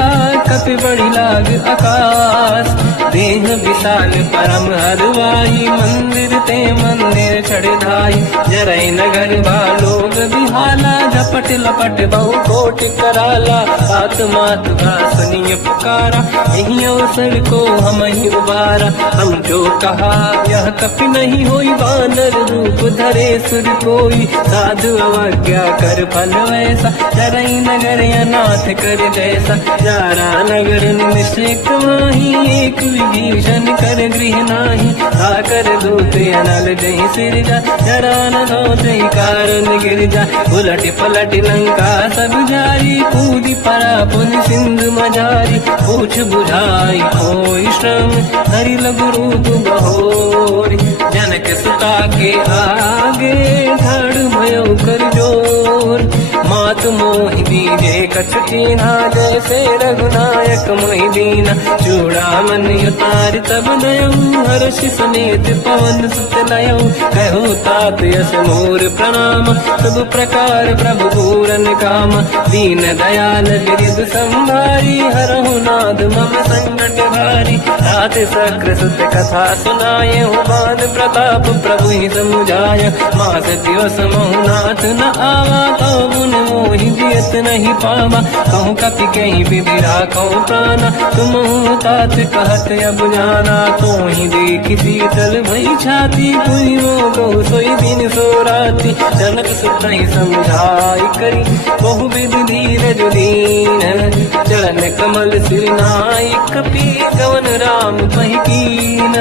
कपि बड़ी लाग आकाश। देह विशाल परम हरवाई, मंदिर ते मंदिर चढ़ धाई। जरई नगर बालोग बिहाला, झपट लपट बहु कोटि कराला। आत्मात का सुनिय पुकारा, यही अवसर को हम ही उबारा। हम जो कहा यह कपि नहीं होई, वानर रूप धरे सुर कोई। साधु अवज्ञा कर फल वैसा, जरई नगर अनाथ कर जैसा। जारा नगर निश्चित माही, एक विभीषण कर गृह नाही। आकर दूत अनल जही सिर जा, जरा न दौते कारण गिर जा। उलट पलट लंका सब जारी, कूदी परा पुन सिंधु मजारी। पूछ बुझाई कोई श्रम, हरि लघु रूप बहोरी। जनक सुता के आगे, ठाड़ भयो कर जोर। मात मोहि दीजे कछ कीन्हा, जैसे रघुनायक मोहि दीना। चूड़ामन उतार तब नयऊ, हर्ष समेत पवन सुत नयऊ। कहो तात यस मोर प्रणाम, सब प्रकार प्रभु पूरन काम। दीन दयाल गिरिध संभारी, हरहु नाद मम संकट भारी। तात सक्र सुत कथा सुनाए, हो बान प्रताप प्रभु ही समुझाय। मास दिवस महु नाथ न आवा, तो मुन मोहि जियत नहीं पावा। कहूँ कपि कहीं विधि राखो प्राणा, तुम तात कहत अब जाना। तो ही देखी शीतल भई छाती, पुइयो को सोई दिन सो राती। जनक सुत ही समझाई करी, बहु विधि धीरज दीन। चरण कमल सिर नाई, कपि गवन राम पहि कीन।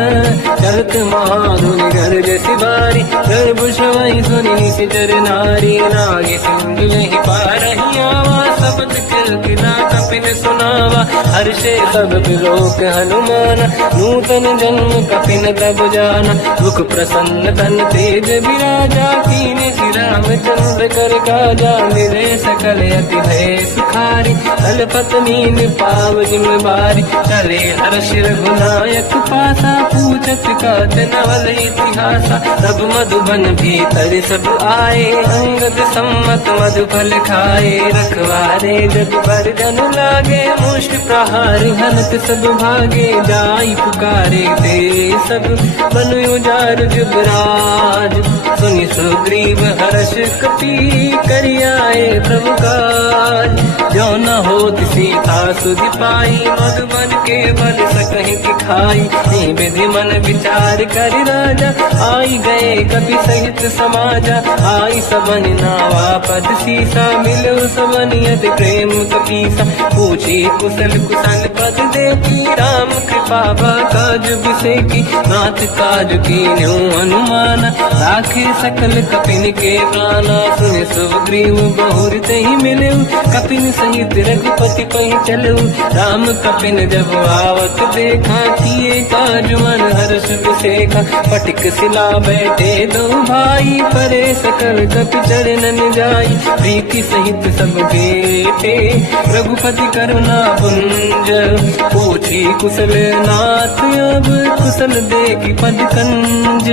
चलत महाधुनि गर्ज सिबारी, गर्भ वही सुनि निशिचर नारी। नागे सिंधु यही पारही आवा, शब्द किलकिला कपिन सुनावा। हर्षे सब लोक हनुमाना, नूतन जन्म कपिन तब जाना। मुख प्रसन्न तन तेज विराजा, कीने श्री रामचंद्र कर काजा। मिले सकल अति भय सुखारी, तलपत मीन पाव जिम बारी। चले हर्ष रघुनायक पासा, पूछत कात नवल इतिहासा। सब मधुबन भीतर सब आए, अंगद सम्मत मधु फल खाए। रखवारे जग पर जन लागे, मुष्ट प्रहार हनत सब भागे। जाई पुकारे ते सब, मन उजार जुबराज। सुनि सुग्रीव हर्ष कपि, करि आए प्रभु काज। जो न होत सीता सुधि पाई, मधुबन के बल सकहि दिखाई। विधि मन विचार कर राजा, आई गए कपि सहित समाजा। आई सबन नावा पद सीसा, मिलो सबन यद प्रेम कपीसा। पूछी कुशल कुशल पद देखी, राम कृपा काज बिसेकी। नाथ काज कीन्यो हनुमाना, राखे सकल कपिन के प्राणा। सुनि सुग्रीव बहुर तहि मिलऊ, कपिन सहित रघुपति पहि चलऊ। राम कपिन जब आवत देखा, किए काज मन हर्ष बिसेखा। पटिक सिला बैठे दो भाई, परे सकल कपि चरणन जाई। प्रीति सहित सब बेटे, रघुपति करुणा पुंज। पूछी कुशल नाथ अब, कुशल देखी पद कंज।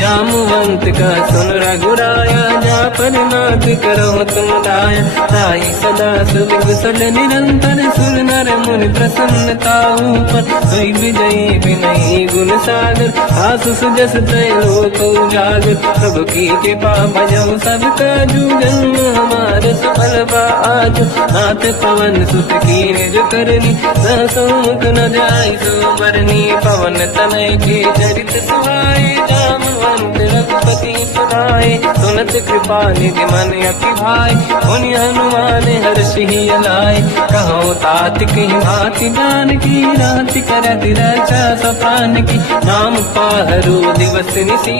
जामवंत का सुन रघुराया, जा पर नाथ करो तुम दाया। ताई सदा सुख कुशल निरंतर, सुर नर मुनि प्रसन्नता ऊपर। सोई विजयी विनयी गुण सागर, आसु सुजस त्रैलोक उजागर। प्रभु की कृपा भजऊ सब काजू, जन्म हमार सफल बा आजू। नाथ पवन सुत की निज करनी, सहसो मुख न जाई सुबरनी पवन तनय के चरित सुहाए जामवंत रघुपति सुनाए सुनत कृपा निधि मन अति भाई मुनि हनुमान हर्षि लाए कहो तात कहीं भांति जान की रात करत रक्षा सपान की नाम पाहरो दिवस निसी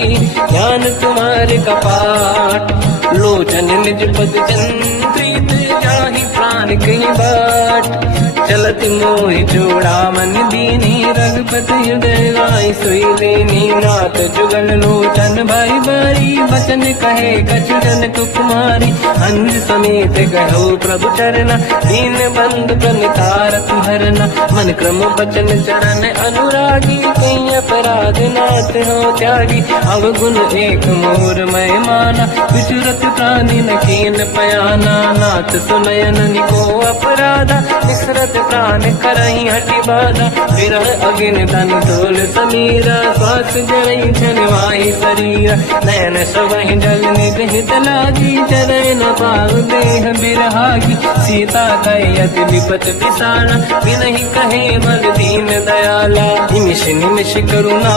ज्ञान तुम्हारे कपाट लोचन निज पद चंद्रित जाहि प्राण कहीं बाट चलत मोहि जोड़ा मन दीनी रघुपति हृदय लाई सोई लेनी नाथ जुगल लोचन भाई बारी बचन कहे कछु जन कुमारी अंज समेत कहो प्रभु चरना दीन बंधु प्रणितार तुहरना मन क्रम बचन चरण अनुरागी कहीं अपराध नाथ हो त्यागी अवगुण एक मोर मैं माना विचुरत प्राणी न कीन पयाना नाथ सुनयन निको अपराधा विसरत प्राण करही हटि बाधा विरह अगिन तन तोल समीरा श्वास जरई छनवाई शरीर नयन सबहि जल निज हित लागी चरण न पाव देह बिरहागी सीता कहे अति विपत पिसाना बिनहि कहे मन दीन दयाला निमिष निमिष करुणा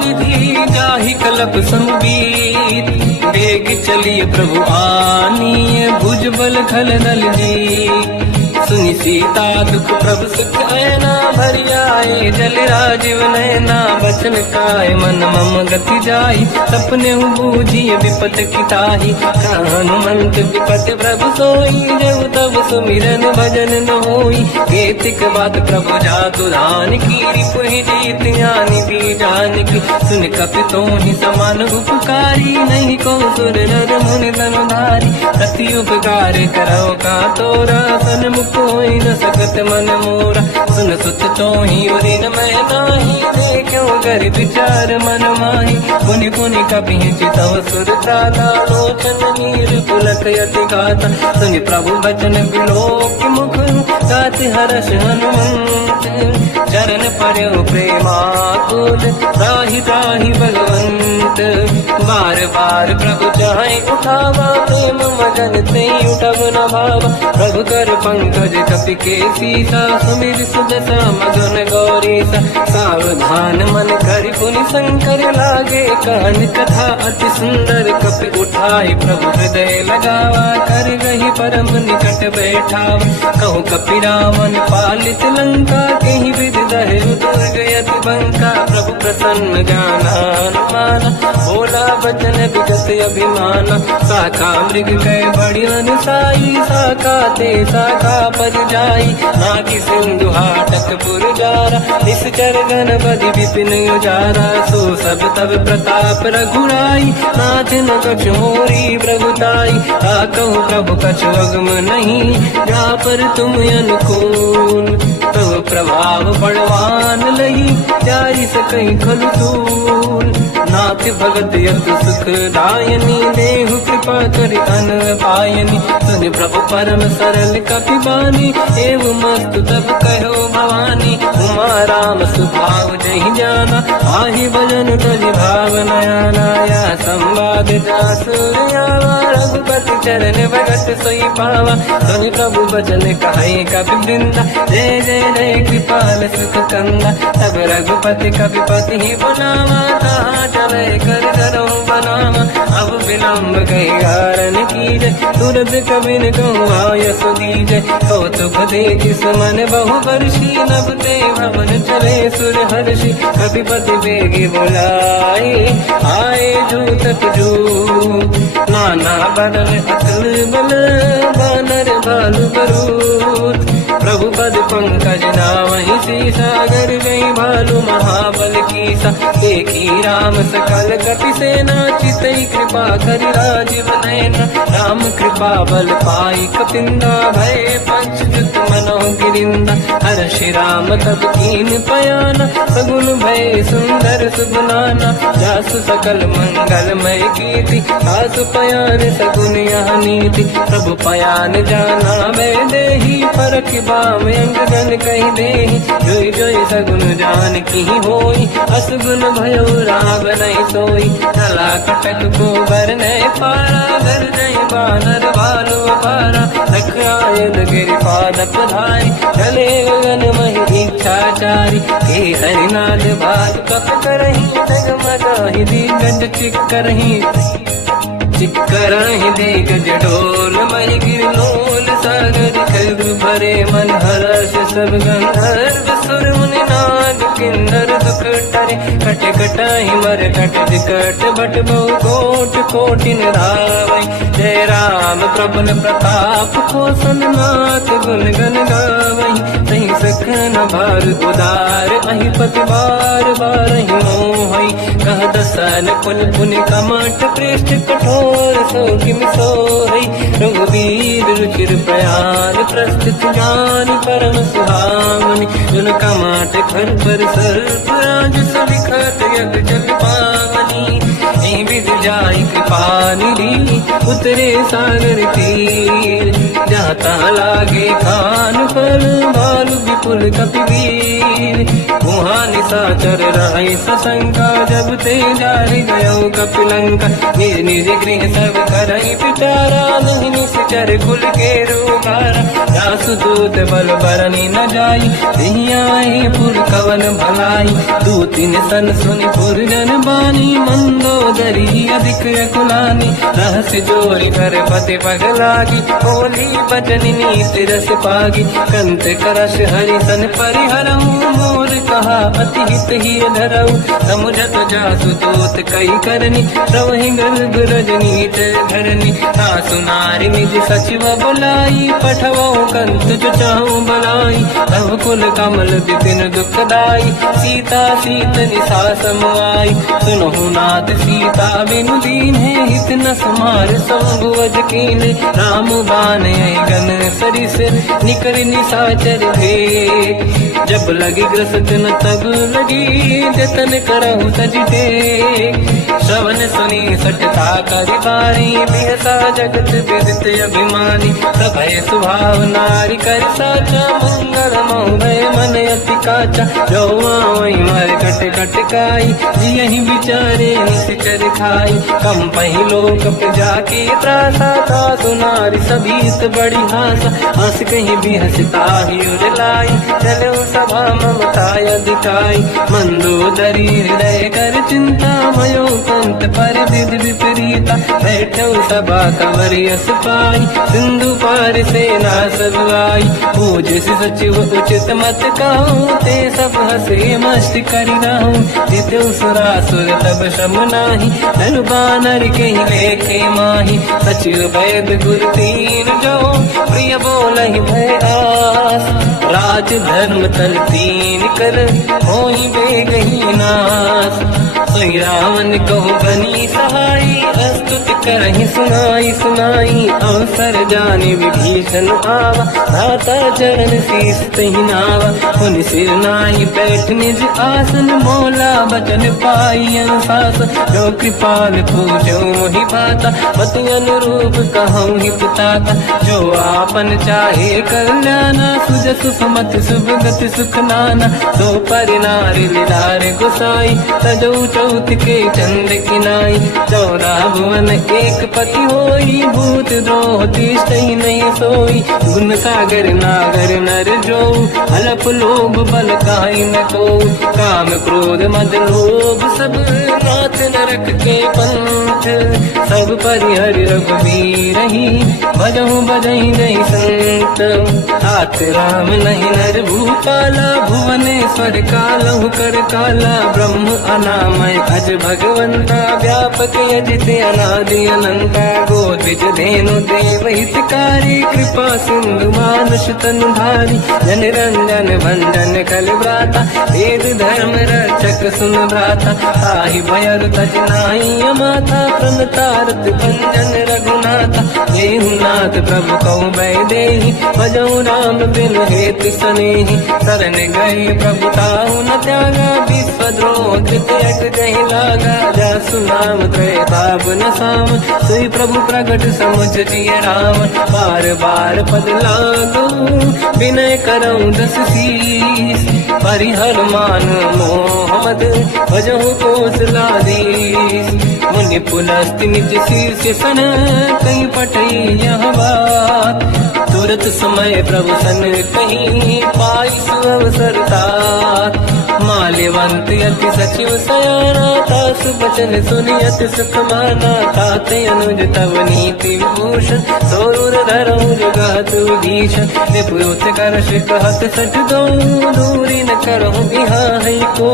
निधि जाहि कलप संबीत बेग चलिए प्रभु आनीय भुज बल खल दल जी सुनि सीता दुख प्रभु सुख ऐना भर जाए जल राजीव नैना बचन काय मन मम गति जाई सपने बूझिए विपत किताही हनुमंत विपत प्रभु सोई जब तब सुमिरन भजन न होई केतिक बात प्रभु जातु दान की रिपुहि जीत ज्ञानी दी जान की सुन कपितों ही समान उपकारी नहीं को सुर नर मुनि धनुधारी प्रति उपकार करो का तोरा सन्मुख कोई न सकत मन मोरा सुन सुत चोही उदिन मैं नाही देखो कर विचार मन माही पुनि पुनि कपि चितव सुर त्राता लोचन नीर पुलक यति गाता सुनि प्रभु बचन बिलोक मुख गात हर्ष हनुमंत चरण पर्यो प्रेमाकुल त्राहि त्राहि भगवंत बार बार प्रभु चाहे उठावा प्रेम मगन ते उठब न भावा प्रभु कर पंकज कपि के सीसा सुमिर सुदशा मगन गौरीसा सावधान मन कर पुनि शंकर लागे कहन कथा अति सुंदर कपि उठाई प्रभु हृदय लगावा कर गही परम निकट बैठावा कहु कपि रावण पालित लंका कहीं विद दहे दुर्ग यति बंका प्रभु प्रसन्न जाना माना बोला बचन विगत अभिमाना साखा मृग गए बड़ी अनुसाई साखा ते साखा पर जाई नाकि सिंधु हाटक पुरजारा निश्चर गण बदि विपिन उजारा सो सब तब प्रताप रघुराई नाथ न कछु मोरी प्रभुताई कहु प्रभु कछु अगम नहीं जा पर तुम अनुकूल प्रभु प्रभाव बड़वान लही जारी सकई खलु तूल नाथ भगत यत सुख दायनी देहु कृपा करि अन पायनी सुनि प्रभु परम सरल कपि बानी एव मस्तु तब कहो भवानी उमा राम सुभाव जहि जाना आहि भजन तजि भाव नयाना या संवाद जासु आवा रघुपति चरण भगत सोई पावा सुनि प्रभु बचन कहे कपि वृंदा जय जय जय कृपाल सुख कंदा तब रघुपति कपिपति ही बनावा कहा चले कर करो बनावा अब विलम्ब गई कारण कीजय तुरंत कबिन कहूँ आयस दीजय कौतुक देख सुमन बहु वर्षी नभ ते भवन चले सुर हर्षि कपिपति बेगी बुलाए आए जूतक जू नाना बदल अकल बल बानर भालु बरूद प्रभु पद पंकज नामहि सागर गई भालु महाबल कीसा एक ही राम सकल कपि सेना चितई कृपा करि राजीव नयना राम कृपा बल पाई कपिंदा भय पंचजुत मनो गिरिंदा हर्षि राम तब कीन पयाना सगुन भय सुंदर सुगुनाना जासु सकल मंगलमय कीर्ति आसु पयान सगुन यहाँ नीति प्रभु पयान जाना मैं देही फरक बाम अंगन कही देही जोई जोई सगुन जान की होई असगुन भयो राग नहीं सोई चला कटक को बर नहीं पारा घर नहीं बानर भालू पारा लख आयल गिर पाद पधाई चले गगन मही निशाचारी हे हरिनाथ भाग कप करही डगमगाहि दिग्गज चिक्करहि दिग्गज डोल मई गिरलोल सागर खग भरे मन हर्ष सब गंधर्व सुर मुनि नाग किन्नर दुख टरे कट कटाहि मर कट विकट बट बहु कोट कोटि निरावै जय राम प्रबल प्रताप कोसन नाथ गुण गण गावै सही सखन भार उदार अहि पति बार बारहि मोहै कह दसन कुल पुनि कमठ पृष्ठ कठोर सो किम सोहै रघुवीर रुचिर प्रयाण प्रस्थित ज्ञान परम सुहामनि जुन कमठ खर पर सर्प राज सविखत यग जग पावनी विद जाय कृपा निधि उतरे सागर तीर जाता लागे खान फल भालु विपुल कपिवीर वहाँ निशाचर राय सशंका जब ते जारि गयो कपिलंका निज निज गृह सब करई पिटारा नहीं निश्चर कुल के रूपारा जासु दूत बल बरनी न जाई दिहियाए पुर कवन भलाई दूतिन सन सुनि पुर जन बानी मंदोदरी अधिक कुलानी रहस्य जोरी कर पति पगलागी बोली बचन नीति रस पागी कंत करश हरि सन परिहरऊ मोर कहा अति हित ही धरऊ समुझत जासु दूत कई करनी श्रवहि गर्भ रजनी धरनी सासु नारी निज सचिव बुलाई पठवो कंत जो चाहू बलाई तब कुल कमल विपिन दुखदाई सीता सीत निशा समाई सुनहु नाथ सीता बिनु दीन है हित न समार संभुवज कीन राम बान गन सरिस निकर निशाचर भेद जब लगी ग्रसत न तब लगी जतन करहु सज टेक श्रवण सुनी सटता करि बारी बिहसा जगत विदित अभिमानी सभय स्वभाव नारी कर साचा मंगल मोहय मन अति काचा जो आवई मर कट कट काई जियहि विचारे निश्चर खाई कम पही लोक प्रजा की त्रासा था सुनारी सभीत बड़ी हासा हंस कहीं भी हंसता ही उड़लाई चलो सभा ममता दिखाई मंदोदरी हृदय कर चिंता भयो पंत पर विधि विपरीता बैठो सभा कंवर यस पाई सिंधु पार सेना सब आई पूज सचिव उचित मत कहूँ ते सब हसे मस्त करि रहूं जितु सुरासुर तब शम नाही धनु बानर के लेखे माही सचिव वैद गुरु तीन जो प्रिय बोलहि भय आस राज धर्म तल तीन कर होई बेगही नास सोई रावण कहु बनी सहाई अस्तुत करहि सुनाई सुनाई अवसर जाने विभीषण आवा धाता चरण शीस तहि नावा पुनि सिर नाहि बैठ निज आसन मोला बचन पाई अनुशासन जो कृपाल पूजो मोहि पाता पति अनुरूप कहूँ हित ताता जो आपन चाहे कल्याणा सुजस सुमति शुभ गति सुख नाना सो पर नारी लीलार गोसाई तजौ चौथ के चंद किनाई 14 भुवन एक पति होई भूत द्रोह तिष्ठई नहीं सोई गुण सागर नागर नर जो हलप लोभ बल काई न को काम क्रोध मद लोभ सब नाथ नरक के पंथ सब परिहरि रघुवीर ही भजहु बजहि नहीं संत हाथ राम नहीं नर भूपाला भुवनेश्वर कालहु कर काला ब्रह्म अनामय अज भगवंता व्यापक यजित अनादि अनंता गोद्विज धेनु देव हितकारी कृपा सिंधु मानुष तनु धारी जन रंजन भंजन कल व्राता वेद धर्म रक्षक सुन भ्राता ताहि भयर तज नाहि माथा प्रणतारत भंजन रघुनाथा नाथ प्रभु कहु बै देहि भजऊ राम बिन हेतु सनेहि शरण गए प्रभु ताहु न त्यागा विश्वद्रोह कृत्यक जहि लागा जासु नाम त्रैताप न साम सोई प्रभु प्रगट समुझ जिय राम बार बार पद लागू विनय करऊँ दस सी शीस परिहर मान मोहम्मद भजहु कोसलाधीश मुनि पुलस्ति निज शीर्ष सन कहीं पटई यह बात तुरत समय प्रभु सन कहीं पाई सुअवसर तात माल्यवंत अति सचिव सयाना तास बचन सुनियत सुख माना ताते अनुज तव नीति विभूषण सोरुर धरऊ जगत विभीषण निपुत कर कहत सठ दो दूरी न करहु बिहाई को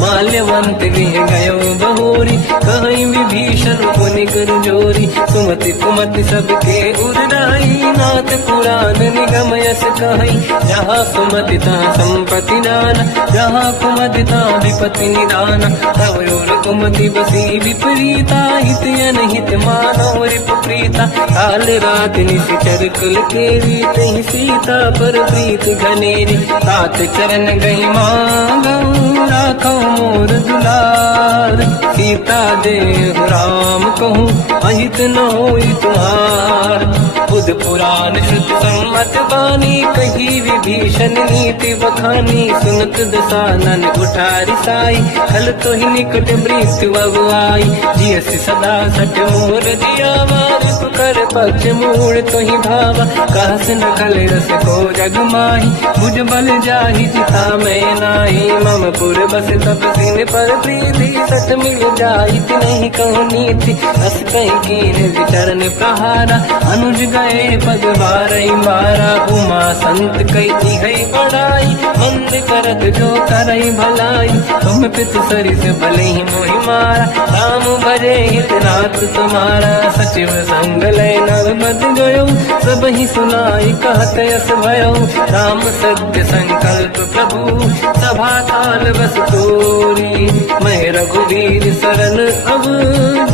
माल्यवंत गृह गयो बहोरी कहीं विभीषण पुनि गुरु जोरी सुमति कुमति सबके उदाई नाथ पुराण निगम यस कहीं जहाँ सुमति तहाँ संपत्ति नाना जहाँ कुमति तहाँ विपत्ति निदाना तव योर कुमति बसी विपरीता हित अनहित मानव रिपुप्रीता काल रात निशिचर कुल केरी तहि सीता पर प्रीत घनेरी तात चरण गई मांगऊ राखो मोर दुलार सीता देव राम कहूँ अहित न होई तुम्हार बुध पुराण श्रुत सम्मत बानी कही विभीषण नीति बखानी सुनत दसानन उठारी साई खल तो ही निकट मृत्यु अब आई जियस सदा सट मोर दिया मार कर पक्ष मूड़ तो ही भावा कहस न खल रस को जग माही बुझ बल जाहि जिता मैं नाही मम पुर बस तब सिन पर प्रीति सत मिल जाई नहीं कहूँ नीति अस कहीं कीन चरण प्रहारा अनुज गए पद बारई मारा उमा संत कई है बड़ाई मंद करत जो करई भलाई तुम पित सरिस भले ही मोहि मारा राम भजे हित नाथ तुम्हारा सचिव संग लय नव मत गयो सब ही सुनाई कहत यस भयो राम सत्य संकल्प प्रभु सभा काल बस तोरी मैं रघुवीर शरण अब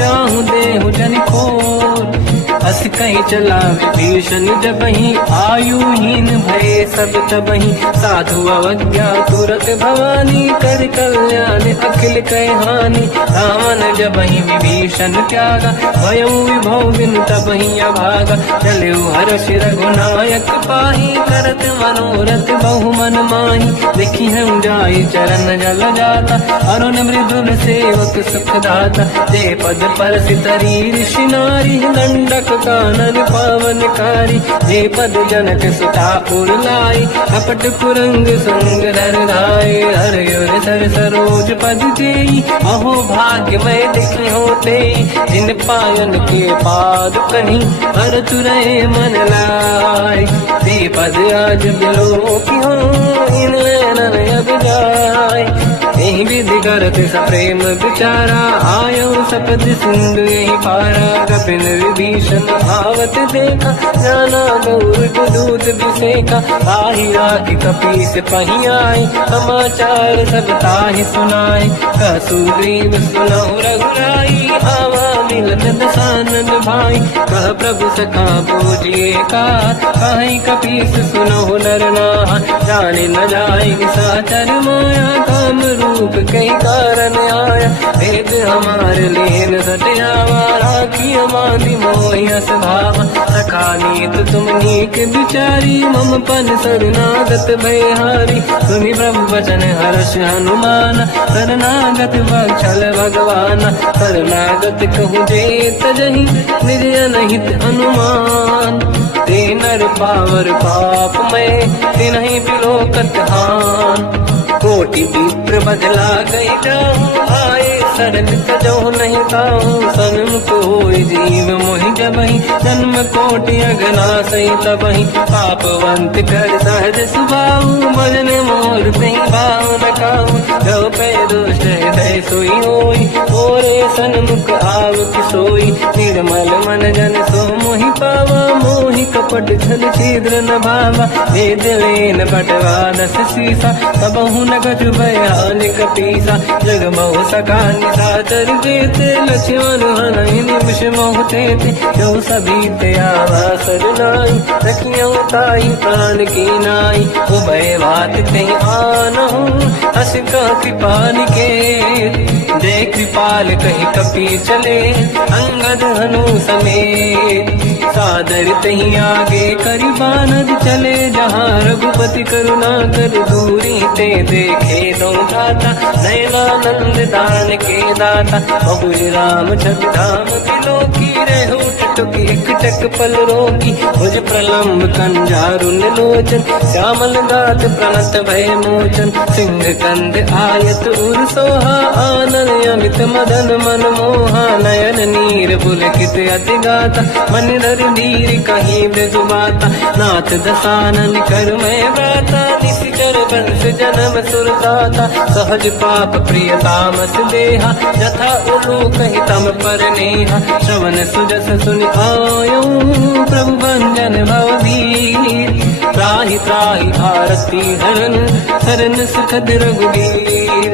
जाहु देहु जन खोर अस कहीं चला विभीषण जबहि आयुहीन भय सब तबहि साधु अवज्ञा तुरत भवानी कर कल्याण अखिल कहानी रावण जबहि विभीषण त्यागा भयउ विभव बिन तबहि अभागा चलु हर्ष रघुनायक पाही करत मनोरथ बहु मन माही देखी हम जाई चरण जल जाता अरुण मृदुल सेवक सुख दाता दे पद पर सितरी ऋषि नारी दंडक कानन पावनकारी जे पद जनक सुता उर्लाई कपट कुरंग संग धर धाय हर युर सर सरोज पद जेई अहो भाग्य मैं देखी होते जिन पायन के पाद कहीं हर तुरहे मन लाय दे पद आज बिलो की हो इन नैनन अब जाय यही विधि करत सप्रेम विचारा आयो सपद सिंधु यही पारा कपिल विभीषण आवत देखा जाना गौर दूध विसेका आही राखी कपी से पही आई समाचार सब ताहि सुनाए कसुग्रीव सुनहु रघुराई आवा मिलन दसानन भाई कह प्रभु सखा पूजिए का कहीं कपीस सुनहु नर नाहा जाने न जाए साचर माया काम रूप कई कारण आया भेद हमारे लेन सटियावा राखी हमारी मोहियस भावा सखा नीत तुम नीक बिचारी मम पन शरणागत भयहारी सुनि ब्रह्म वचन हर्ष हनुमान शरणागत बक्षल भगवान शरणागत कहूँ जेत जही निज अनहित अनुमान ते नर पावर पाप में ते नहीं बिलोकत हान कोटि विप्र बदला गई जाऊं आए शरण तजो नहीं ताऊं सन्मुख होई जीव मोहि जबहि जन्म कोटि अगना सही तबहि पापवंत कर सहज सुभाऊ भजन मोर सही भाव न काऊ जो पे दुष्ट हृदय सोई होई ओरे सन्मुख आव किसोई निर्मल मन जन सो मोहि पावा मोहि कपट छल छिद्र न भावा वेद लेन बटवा दस सीसा तबहु न गजु भयान कपीसा जग बहु सका निशाचर जेते लक्ष्मण हनहि निमिष मोह तेते जो सभी ते आवा सरनाई रखियो ताई प्राण की नाई उभय बात ते आनहु हस का कृपान के जय कृपाल कहीं कपी चले अंगद हनु समेत सादर तहीं आगे करी बानर चले जहाँ रघुपति करुणा कर दूरी ते देखे दो दाता नयनानंद दान के दाता बहुज राम छवि धाम दिलो की रेहू टुक एक टक पल रोगी भुज प्रलम्ब कंजारुन लोचन श्यामल दात प्रणत भय मोचन सिंह कंद आयत उर सोहा आनन अमित मदन मन मोहा नयन नीर पुलकित अति गाता मन धर नीर कहीं बेजुबाता नाथ दसानन कर मैं व्राता निशिचर वंश जन्म सुरदाता सहज पाप प्रिय तामस देहा यथा उलू कहीं तम पर नेहा श्रवण सुजस सुनि आयो प्रभु भंजन भववीर त्राहि त्राहि आरती हरन शरण सुखद रघुवीर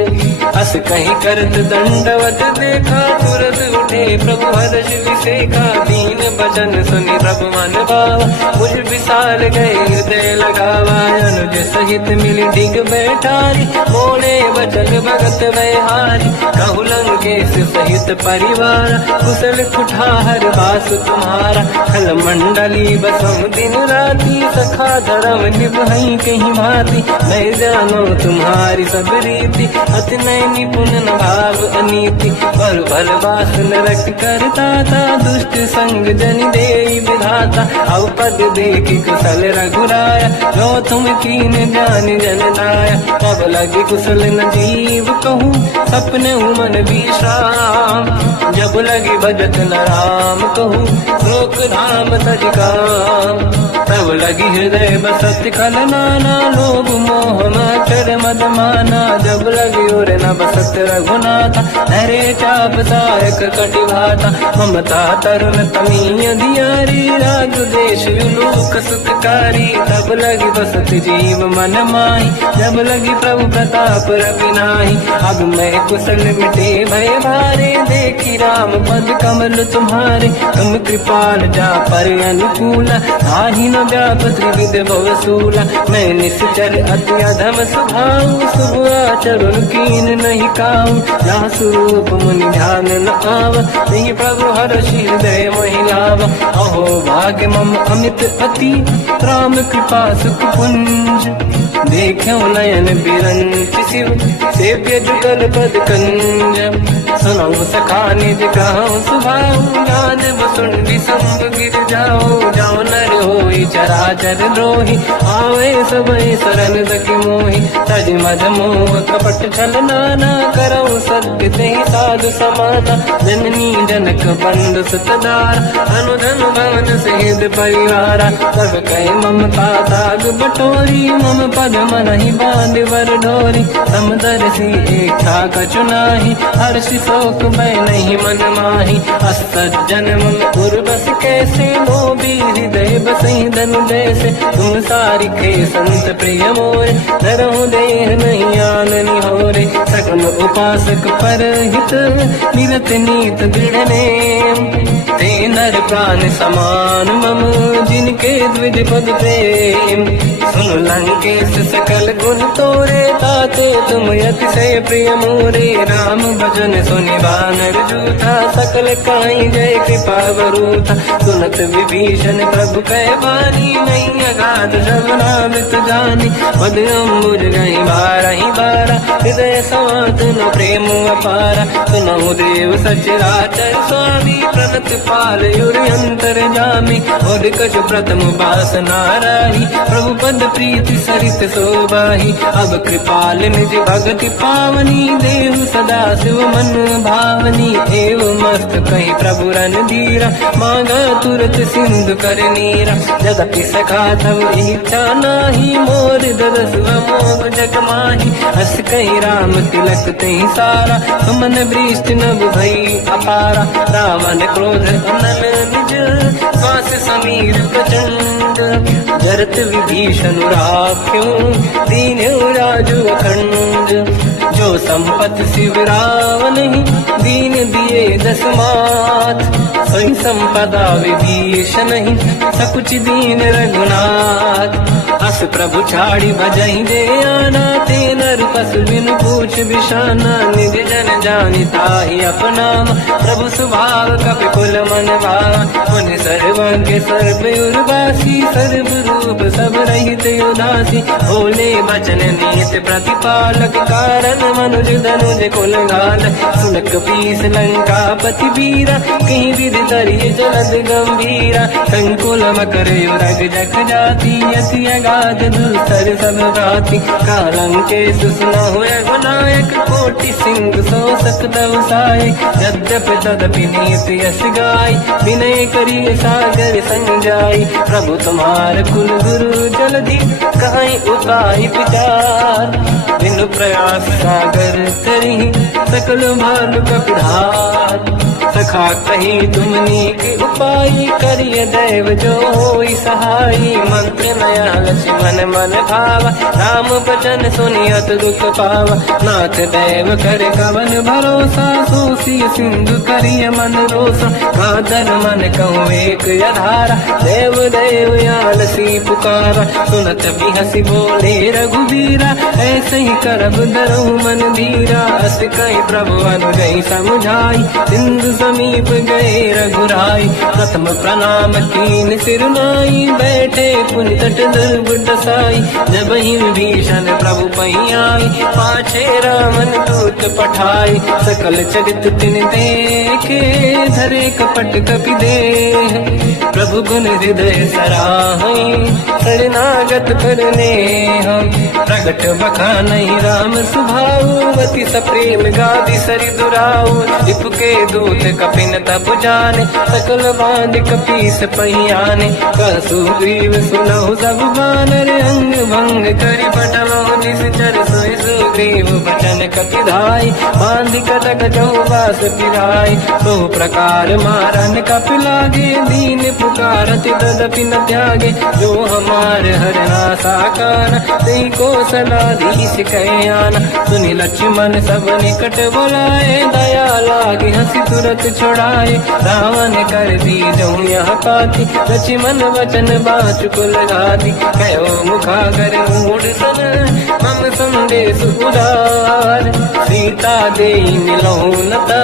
अस कहीं करत दंडवत देखा तुरत उठे प्रभु हर्ष विसेखा दीन भजन सुनि प्रभु मन भावा मुझ विसार गए हृदय लगावा अनुज सहित मिली डिग बैठारी बोले बचन भगत वैहारी कहु लंकेश सहित परिवार कुशल कुठार वास तुम्हारा खल मंडली बसम दिन राती सखा धर्म निभई कहीं भांति मैं जानो तुम्हारी सब रीति अति नय निपुण न भाव अनीति पर भल बास नरक करता था दुष्ट संग जन दे विधाता अब पद देखी कुशल रघुराया जो तुम कीन जान जन दाया तब लगी कुशल न जीव कहूँ सपने मन विश्राम जब लगी भजत न राम कहूँ लोक धाम तज काम तब लगी हृदय बसत खल नाना लोभ मोह मकर मद माना जब लगी और न बसत रघुनाथ हरे चाप सायक कटि भाता ममता तरुण तमीय दियारी राग देश विलोक सुखकारी तब लगी बसत जीव मन माही जब लगी प्रभु प्रताप रवि नाही अब मैं कुशल मिटे भय भारे देखी राम पद कमल तुम्हारे तुम कृपाल जा पर अनुकूल आही न व्याप त्रिविध भवसूला मैं निश्चर अति अधम स्वभाव शुभ आचरण कीन नहीं काऊ जहाँ स्वरूप मुनि ध्यान न आव नहीं प्रभु हर्षि हृदय महिलाव अहो भाग्य मम अमित अति राम कृपा सुख पुंज देखो नयन बिरंच शिव सेव्य जुगल पद कंज सुनऊ सखा निज कहूँ सुभाऊ गान बसुंडी संग गिर जाओ जाओ नर होई चराचर द्रोही आवे सबई शरण सखी मोहि तज मज मोह कपट छल नाना करऊ सत्य ते साधु समाना जननी जनक बंधु सुतदार अनुधन भवन सहित परिवारा सब कहे ममता ताग बटोरी मम पद मन ही बांध वर डोरी समदर्शी एकता कछु नाही हर्षि शोक भय नहीं मन माही असज्जन मम उर्वस कैसे लोभी हृदय बसई धनु जैसे तुम सारिखे संत प्रिय मोरे धरहु देह नहीं आननि होरे सकल उपासक पर हित निरत नीत दृढ़ नेम ते नर प्राण समान मम जिनके द्विज पद प्रेम सुन लंकेश सकल गुण तोरे ताते तुम अतिशय प्रिय मोरे राम भजन सुनि बानर जूथा सकल काई जय कृपा वरूथा सुनत विभीषण प्रभु कह बानी नहीं अगाध सब नामित जानी पद अम्बुज गई बारहि बारा हृदय समात न प्रेम अपारा सुनहु देव सचराचर स्वामी प्रणत पाल युरि अंतर जामी और कछ प्रथम बास नाराही प्रभु पद प्रीति सरित शोभाही अब कृपाल निज भगति पावनी देहु सदा शिव मन भावनी एव मस्त कही प्रभु रन धीरा मांगा तुरत सिंधु कर नीरा जगति सखा तब इच्छा नाही मोर दरस मोग जग माही हस कही राम तिलक तही सारा सुमन वृष्टि नभ भई अपारा रावण क्रोध अनल निज श्वास समीर प्रचंड जरत विभीषण राख्यो दीन्यो राजु अखंड जो संपत शिव रावण दीन दिए दस मात सोई संपदा विभीषण सकुच दीन रघुनाथ दास प्रभु छाड़ी भजहि दे आना, ते नर पशु बिनु पूछ बिशाना, निज जन जानि ताहि अपनाम, प्रभु स्वभाव कपि कुल मन भावा, मुनि सर्वज्ञ सर्व उर्वासी, सर्व रूप सब रहित उदासी, भोले बचन नीत प्रतिपालक, कारण मनुज धनुज कुल घाल, सुनक पीस लंका पति वीरा, कहीं विधि तरिय जलद गंभीरा, संकुल मकर युरग जख जाति, अति अगाध दुस्तर सब भाति, कालंके सुसना हुए गुनायक, कोटि सिंह सो सकदव साय, यद्यपि तदपि नीत यश गाय, विनय करिय सागर संग जाय, प्रभु तुम्हार कुल गुरु जलधि, कहीं उपाय विचार, बिनु प्रयास सागर तरि, सकल भानु कपिधार, सखा कही तुमनी के उपाय, करिय दैव जो होई सहाई, मंत्र नया लक्ष्मण मन भावा, राम बचन सुनियत दुख पावा, नाथ दैव कर कवन भरोसा, सोसी सिंधु करिय मन रोसा, कादर मन कहूँ एक अधारा, देव देव आलसी पुकारा, सुनत भी हसी बोले रघुबीरा, ऐसे ही करब दरहु मन धीरा, अस कहीं प्रभु अनुजई समझाई, सिंधु समीप गए रघुराई, प्रथम प्रणाम कीन सिर नाई, बैठे पुनि तट दुर्ग साई, जब ही विभीषण प्रभु पही आई, पाछे रामन दूत पठाई, सकल चरित तिन देखे, धरे कपट कपि देह, प्रभु गुण हृदय सराहई, शरणागत करने हम, प्रगट बखानहि राम सुभाऊ, अति सप्रेम गादि सरि दुराऊ, रिपुके दूत कपिन तपु जाने, सकल बांध कपीस पहियाने, कहसु ग्रीव सुनहु सब बानर, अंग भंग करि पटलहु निश्चर, सोई सुग्रीव बचन कपि धाई, बांध कटक चौबास पिराई, सो प्रकार मारन कपि लागे, दीन पुकारत तदपि न त्यागे, जो हमार हरना साकार, तेई को सलाधीश कहे आना, सुनि लक्ष्मण सब निकट बुलाए, दया लागे हंसी तुरत छुड़ाए, रावण कर दी जो यह पाती, लक्ष्मण वचन बाच कुल घाती, कहो मुखागर मूढ़ सन, मम संदेश उदार, सीता दे मिलहु नता,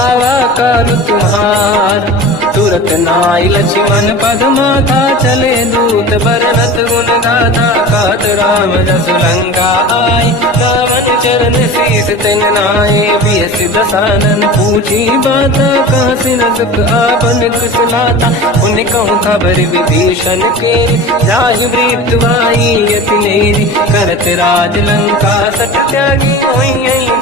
आवा काल तुम्हार, तुरत नाई लक्ष्मण पद माथा, चले दूत बरनत गुण गाथा, कहत राम जस लंका आय, रावण चरण शीस तिन नाय, बियस दसानन पूछी बाता, कहसिन सुख आपन कुशलाता, उन कहूँ खबर विभीषण के, जाहि मृत्यु आई यति नेरी, करत राज लंका सट त्यागी, होई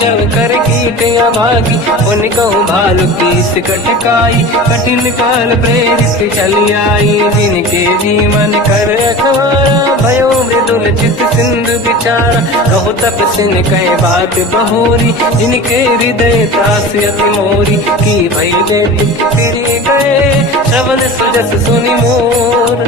जब कर कीट अभागी, उन कहूँ भालु कीस कटकाई, कठिन काल प्रेरित चली आई, जिनके जीवन कर अखबारा, भयो मृदुल चित सिंधु विचारा, कहु तपसिन कहे बात बहोरी, जिनके हृदय त्रास अति मोरी, की भई बेट फिरी गए, श्रवण सुजस सुनि मोर,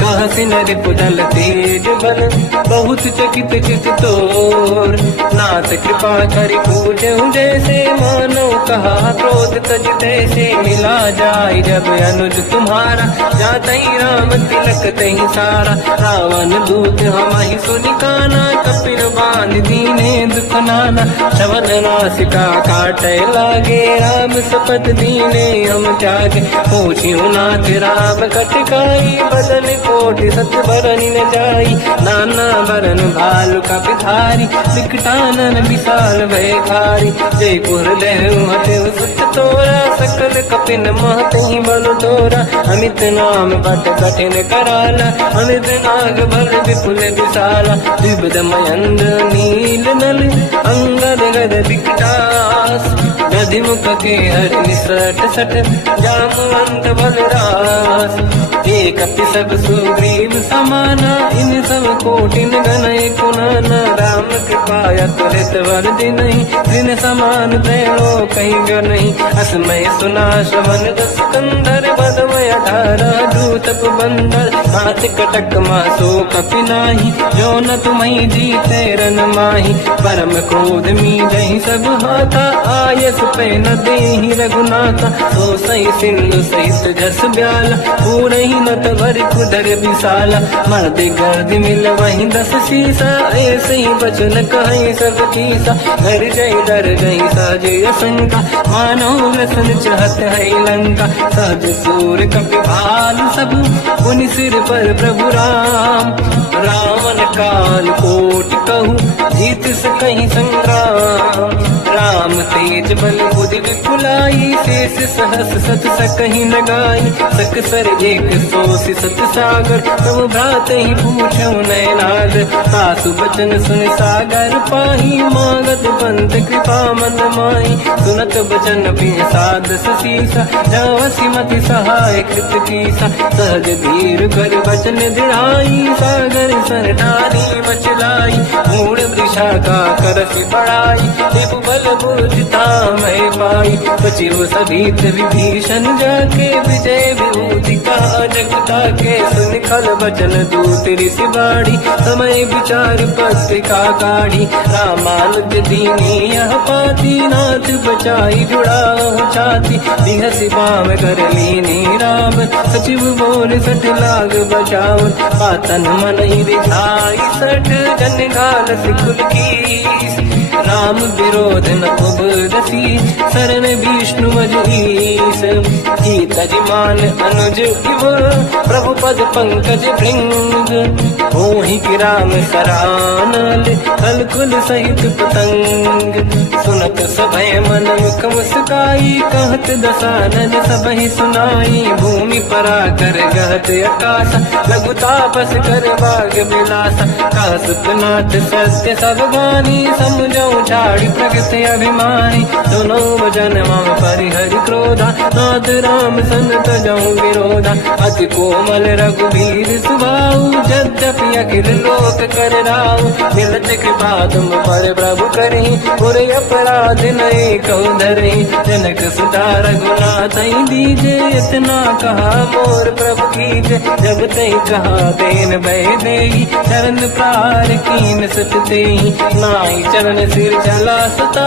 कहसिन रिपुदल तेज बल, बहुत चकित चित तोर, नाथ कृपा करि पूजहु जैसे, मानो कहा क्रोध तज तैसे, मिला जाय जब अनुज तुम्हारा, जातहि राम तिलक तहि सारा, रावण दूत हमहि सुनि काना, कपिन बांध दीने दुख नाना, श्रवण नासिका काटे लागे, राम सपत दीने हम त्यागे, पूछियो नाथ राम कटकाई, बदन कोटि सत बरन न जाई, नाना बरन भालु कपि धारी, विकटानन विशाल भय खारी, जयपुर देहु हतेउ सुत तोरा, सकल कपिन महतहि बल तोरा, अमित नाम बट कठिन कराला, अमित नाग बल विपुल विशाला, विबुध मयंद्र नील नल, अंगद गद विकटास, गधिमुख के हर निसट सट, जामवंत बलरास, एक कपि सब सुग्रीव समाना, इन सब कोटिन गनय कुनाना, राम कृपा त्वरित वर दिनहि, दिन समान तैलो कहीं जो नहीं, असमय सुना श्रवण दस कंधर, बदमय 18 दूत बंदर, हाथ कटक मासो कपि नाही, जो न तुम्हि जीते रन माही, परम क्रोध मी जही सब हाथा आयस पे न देहि रघुनाथा सो सही सिंधु सहित जस ब्याला पूरे ही न तवर कुदर विशाला मर्द गर्द मिल वही 10 शीसा ऐसे ही बचन कहीं सब कीसा घर जय दर गई साजे असंका मानो लसन चाहत है लंका सहज सूर कपि भाल सब पुनि सिर पर प्रभु राम रावण काल कोट कहूँ जीत सकहीं संग्राम राम तेज बल बुद्धि विपुलाई शेष सहस सत सकहीं लगाई सक सर एक सोसी सत सागर तब भ्रात ही पूछो नयनाद सासु बचन सुन सागर पाही मांगत पंत कृपा मन माई सुनत बचन पिय साध सीसा जावसी मति सहाय कृत कीसा सहज धीर कर बचन दृढ़ाई सागर सर ठारी मचलाई मूड़ वृषा का करसी बढ़ाई देव बल बुद्धि मैं पाई सचिव सभीत विभीषण जाके विजय विभूति का जगता के सुन खल बचन दूत ऋषि बाड़ी समय विचार पत्रिका काढ़ी रामानुज दीनी यह पाती नाथ बचाई जुड़ा छाती दिहसी बाम कर लीनी राम सचिव बोल सठ लाग बचाव पातन मन ही रिझाई सठ जन घाल सिकुल की राम विरोध न उबरसी शरण विष्णु मजईस तजमान अनुज इव प्रभु पद पंकज भृंग मोहि की राम सरानल कलकुल सहित पतंग सुनत सभय मन मुख मुस्काई कहत दसानन सबहि सुनाई भूमि परा कर गहत आकाश लघु तापस कर बाग बिलासा कासुपनाथ सत्य सब बानी समझो झाड़ी प्रगत अभिमानी दोनों वजन मम परिहरि क्रोधा नाथ राम संत जाऊं विरोधा अति कोमल रघुवीर सुभाऊ यद्यपि अखिल लोक कर राऊ मिलत कृपा तुम पर प्रभु करी पुर अपराध नहीं कहु धरे जनक सुता रघुनाथ दीजे इतना कहा मोर प्रभु कीजे जब तई कहा देन भय देई चरण प्रार कीन सत तेई नाई चरण सिर चला सता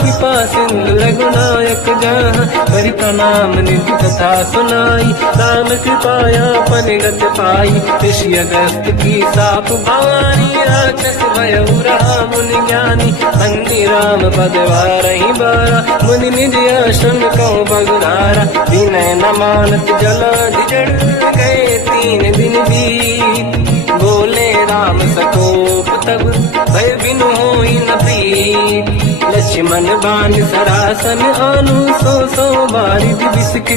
कृपा सिंधु रघुनायक जहाँ करि प्रणाम निधि कथा सुनाई राम कृपाया पनिगत पाई ऋषि अगस्त की साप भवानी राक्षस भयउ रहा मुनि ज्ञानी बंदी राम पद वारहि बारा मुनि निज आश्रम कहु बगुधारा विनय न मानत जलाधि जड़ गए 3 दिन बीत बोले राम सकोप तब भय बिनु होई न प्रीत लक्ष्मण बाण सरासन आनु 100 बारिद बिस्क